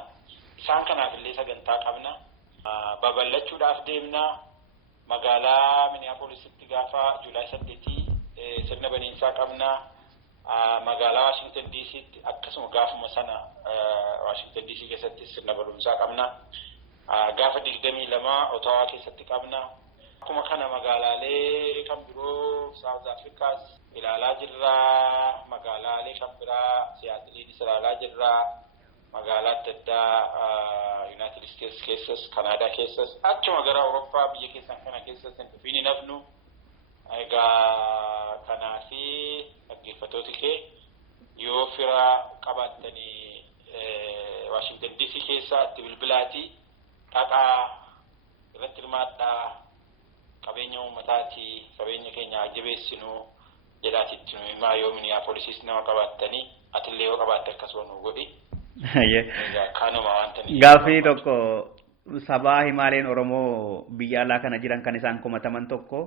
isaan kanaaf illee sagantaa qabna. Babal'achuudhaaf deemna. Magaalaa Minneapolisitti gaafa Julaay 8 sirna baniinsaa qabna. Magaalaa Washington DC'tti akkasuma gaafuma sana Washington DC keessatti sirna barumsaa qabna. Gaafa 22 Ottawa keessatti qabna. Akkuma kana magaalaalee kan biroo South Africaas ilaalaa jirra. Magaalaalee kan biraa Seattle'is ilaalaa jirra. Magaalaa adda addaa United States keessas, Canada keessas, achuma gara Awurooppaa biyya keessan kana keessas hin dhufiin hin hafnu. Egaa kanaafi dhaggeeffattooti kee yoo fira qabaattanii Washington DC keessa itti bilbilaatii dhaqaa irratti hirmaadhaa qabeenya uummataati qabeenya keenya jabeessinu jedhaatitti nu himaa yoo Minneapolisis nama qabaattanii atillee yoo qabaatte akkasuma nu godhi. Kanuma wanta ni. Gaaffii tokko sabaa himaaleen Oromoo biyya alaa kana jiran kan isaan komataman tokko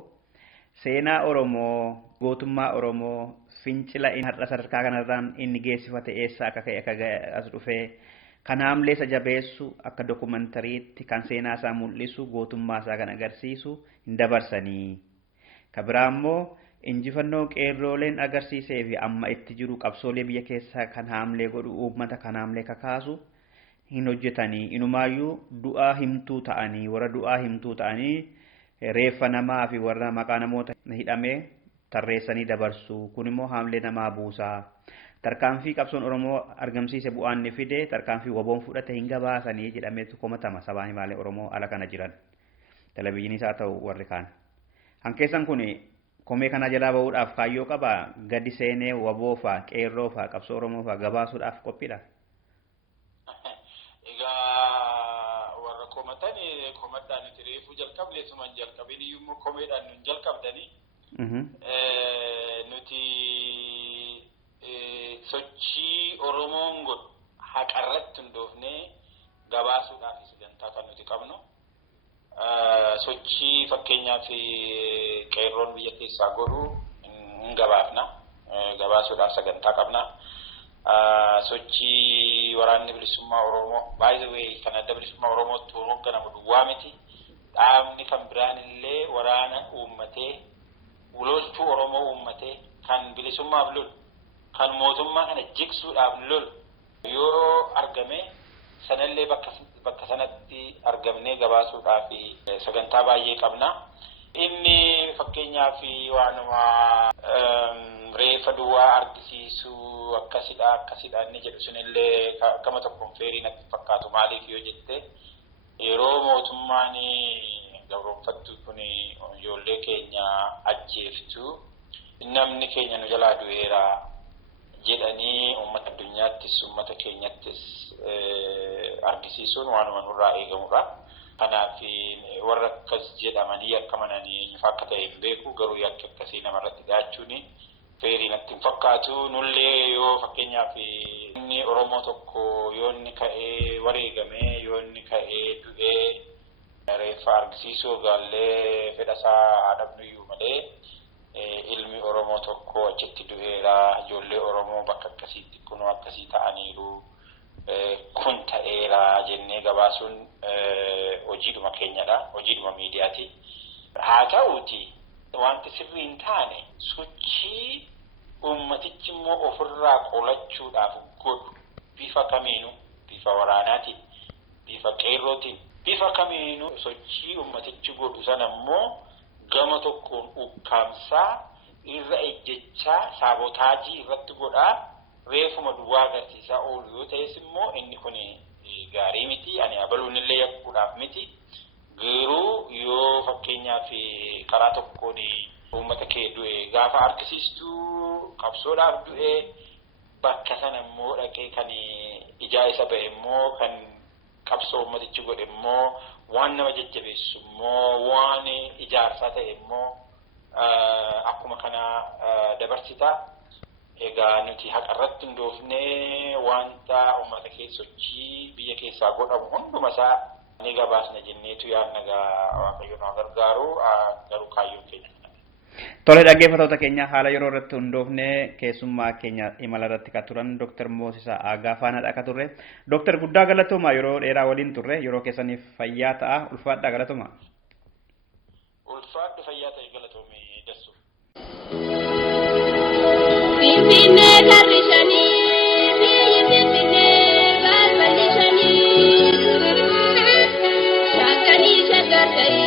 seenaa Oromoo gootummaa Oromoo fincila inni har'a sadarkaa kanarraan inni geessifate eessa akka ka'e akka as dhufee kan haamlee isa jabeessu akka dokumentariitti kan seenaa isaa mul'isu gootummaa isaa kan agarsiisu hin dabarsanii. Kabiraa immoo injifannoo qeerrooleen agarsiisee fi amma itti jiru qabsoolee biyya keessaa kan haamlee godhu uummata kan haamlee kakaasu hin hojjetanii inumaayyuu du'aa himtuu ta'anii warra du'aa himtuu ta'anii reeffa namaa fi warra maqaa namoota hidhamee tarreessanii dabarsu kun immoo haamlee namaa buusaa tarkaanfii qabsoon Oromoo argamsiise bu'aan ni fide tarkaanfii waboon fudhate hin gabaasanii jedhameetu komatama sabaa himaalee Oromoo ala kana jiran televiiziyiiniis haa ta'u warri kaan hankeessan kun komee kana jalaa bahuudhaaf kaayyoo qaba gadi seenee waboofa qeerroofa qabsoo Oromoofa gabaasuudhaaf qophiidha. Warra komadhaan nuti reefuu jalqabne suman jalqabeen iyyuu komeedhaan nun jalqabdanii nuti sochii Oromoon godhu haqarratti hundoofnee gabaasuudhaaf sagantaa kan nuti qabnu sochii fakkeenyaaf qeerroon biyya keessaa godhu hin gabaafna gabaasuudhaaf sagantaa qabna. Sochii waraanni bilisummaa Oromoo by the way kan adda bilisummaa Oromootti hoogganamu duwwaa miti dhaabni kan biraan illee waraana uummatee ulolchuu Oromoo uummatee kan bilisummaaf lolu kan mootummaa kana jigsuudhaaf lolu yoo argame sanallee bakka sanatti argamnee gabaasuudhaaf sagantaa baay'ee qabna. Inni fakkeenyaaf waanuma reeffa duwwaa argisiisu akkasidha inni jedhu sunillee akkama tokkoon feerii natti fakkaatu maaliif yoo jette yeroo mootummaan gabroonfattu kun ijoollee keenya ajjeeftu namni keenya nu jalaa du'eera jedhanii uummata addunyaattis uummata keenyattis argisiisuun waanuma nurraa eegamudha. Kanaaf warra akkas jedhamanii akka mananii akka ta'e hin beeku garuu yakka akkasii namarratti dhiyaachuun feerii natti hin fakkaatu. Nullee yoo fakkeenyaaf inni Oromoo tokko yoo inni ka'ee wareegamee yoo inni ka'ee du'ee reeffa argisiisuu gaallee fedhasaa haadhabnuyyuu malee ilmi Oromoo tokko achitti du'eera ijoollee Oromoo bakka akkasiitti kunoo akkasii ta'aniiru. Kun ta'eera jennee gabaasuun hojiidhuma keenyadha hojiidhuma miidiyaati. Haa ta'uuti wanti sirrii hin taane sochii ummatichi immoo ofirraa qolachuudhaaf godhu bifa kamiinuu bifa waraanaatiin bifa qeerrootiin bifa kamiinuu sochii ummatichi godhu sana immoo gama tokkoon ukkaamsaa irra ejjechaa saabotaajii irratti godhaa reefuma duwwaa agarsiisaa oolu yoo ta'es immoo inni kun gaarii miti ani abaluun illee yakkuudhaaf miti garuu yoo fakkeenyaaf karaa tokkoon uummata kee du'e gaafa argisiistuu qabsoodhaaf du'e bakka sana immoo dhaqee kan ijaa isa ba'e immoo kan qabsoo uummatichi godhe immoo waan nama jajjabeessu immoo waan ijaarsaa ta'e immoo akkuma kana dabarsita. Egaa nuti haqarratti hundoofnee wanta uummata keessa sochii biyya keessaa godhamu hunduma isaa ni gabaasna jenneetu yaadna Waaqayyo nu gargaaru garuu kaayyoon keenya. Tole dhaggeeffattoota keenya haala yeroo irratti hundoofnee keessummaa keenya imala irratti kan turan Dr. Moosisaa Aagaa faanaadha akka turre. Dr. Guddaa galatooma yeroo dheeraa waliin turre yeroo keessaniif fayyaa ta'a ulfaadhaa galatooma. Ulfaadhu fayyaa ta'e galatoomii dassu. Finfinne garrishani, Finfinne garbalishani, shakani shakartai,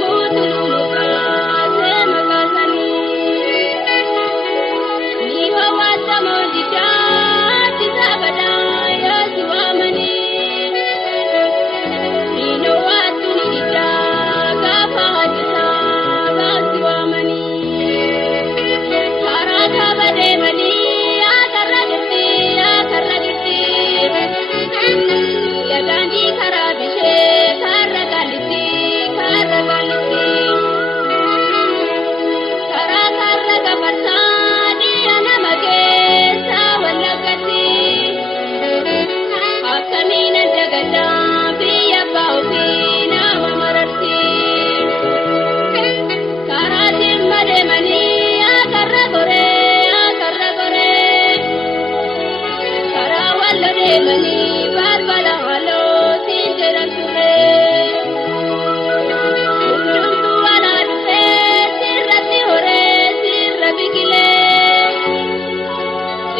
mutulu mukase makasani, ni hawata modita, tisabada yasiwamani, ni hawatu nidita, kafatisa yasiwamani. Bade mani deemani balbala halluu si jedhan ture. Hundumtuu walaa dhufee sirratti horee sirra biqilee.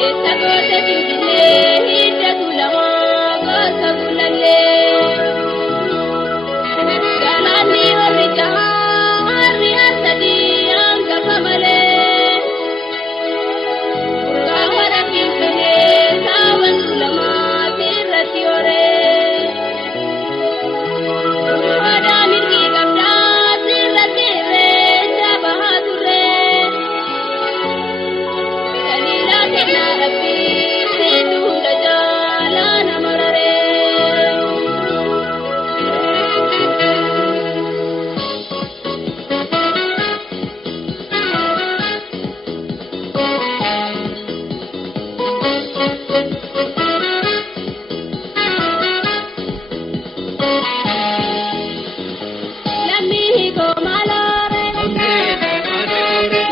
Eessa goota finfinnee hidda tuulamaa gosa gullallee. Galaanni horri jahaa harri harsadii hangafa malee. Gaafara finfinnee saawwan tuulamaa sirratti horee. Waadaa milkii qabdaa sirratti irreecha bahaa turee. Daliilaa kennaa rabbii siitu hunda jaalaa nama raree. Lammihi koo maalore.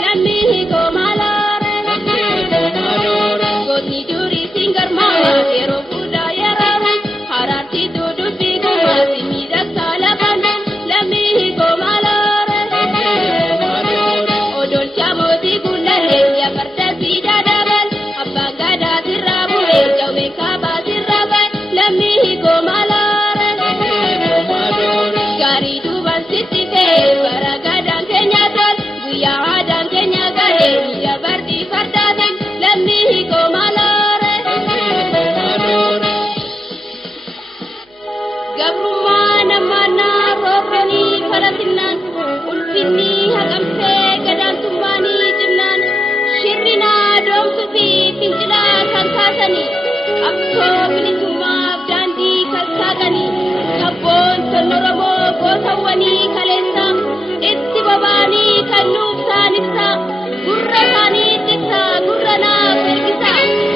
Lammihi koo maalore. Gootni durii singarmaa yeroo fuudhaa yeroo haraarti dudubbii gumaati miidhagsaa lafan. Lammihi koo maalore. Odolchaa mootii gullallee yafarda siidaa dabal abbaan gadaa sirraa bu'ee jawwee kaabaa sirraa ba'e. Lammihi koo maalore. Gaarii duubaan sitti ta'e bara gadaan keenya tol guyyaa aadaan keenya gahee mi'a bardii fardaatiin. Lammihi koo maalore. Gabrummaa namaannaa roobanii falatinnaan ulfinni haqamtee gadaantummaanii cinnaan shirrinaa doomsuu fi fincilaa kan kaasanii qabsoo bilisummaaf daandii kan saaqanii kabboon tolli Oromoo gootawwanii kaleessa itti bobaanii kan nuuf ta'an ibsa gurra isaanii tiksa gurra naaf ergisa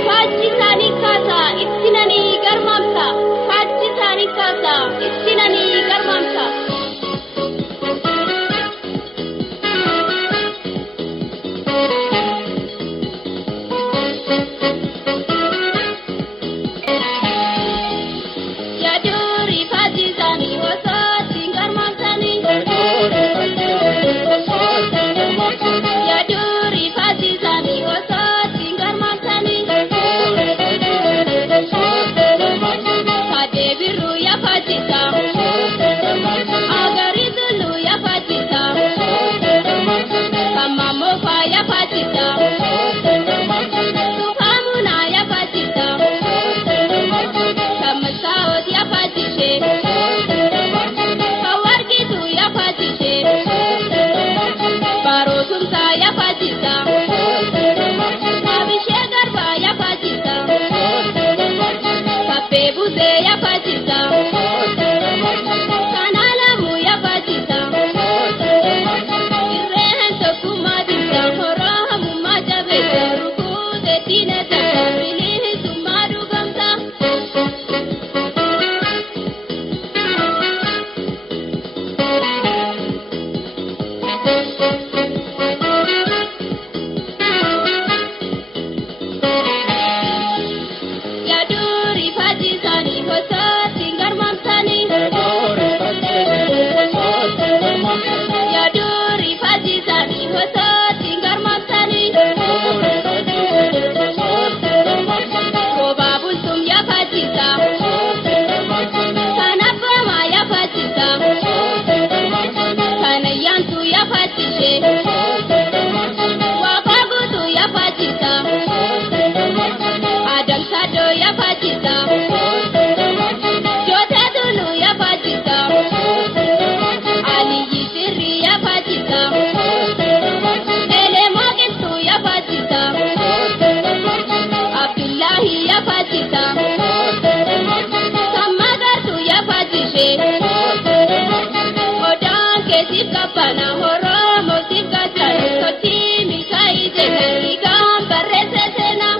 faachi isaanii kaasa ittinanii garmaamsa faachi isaanii kaasa ittinanii garmaamsa. Yaaduri faachi isaanii osoo ittiin garmaamsanii. Yaaduri faachi isaanii osoo ittiin garmaamsanii. Kaadee birruu yaa faachisa. Agarii tulluu yaa faachisa. Kamma moofaa yaa faachisa. Tufaamunaa yaa faachisa. Kammasaawot yaa faachishee. Kawargituu yaa faachishee. Barootumsaa yaa faachisa. Abishee garbaa yaa faachisa. Kabbee busee yaa faachisa. Kanaa lamuu yaa faachisa. Irreen tokkummaa timsa horoo hamummaa jabeessa rukuutee diina takka bilisummaa dhugamsa. Yaaduri faachi isaanii osoo ittiin garmaamsanii. Yaaduri faachi isaanii osoo ittiin garmaamsanii. Roobaa bultuun yaa faachisa. Kan abboomaa yaa faachisa. Kan ayyaantuu yaa faachishee. Waaqaa guutuu yaa faachisa. Adamsaadoo yaa faachisa. Jootee tulluu yaa faachisa. Aliyyi sirrii yaa faachisa. Elemoo qilxuu yaa faachisa. Abdullaahi yaa faachisa. Sammaa gaartuu yaa faachishee. Odaan keessiif qabbana horoo mootiif gaachan sochii milkaa'ii jedhan hiikaan barreesse seenaa.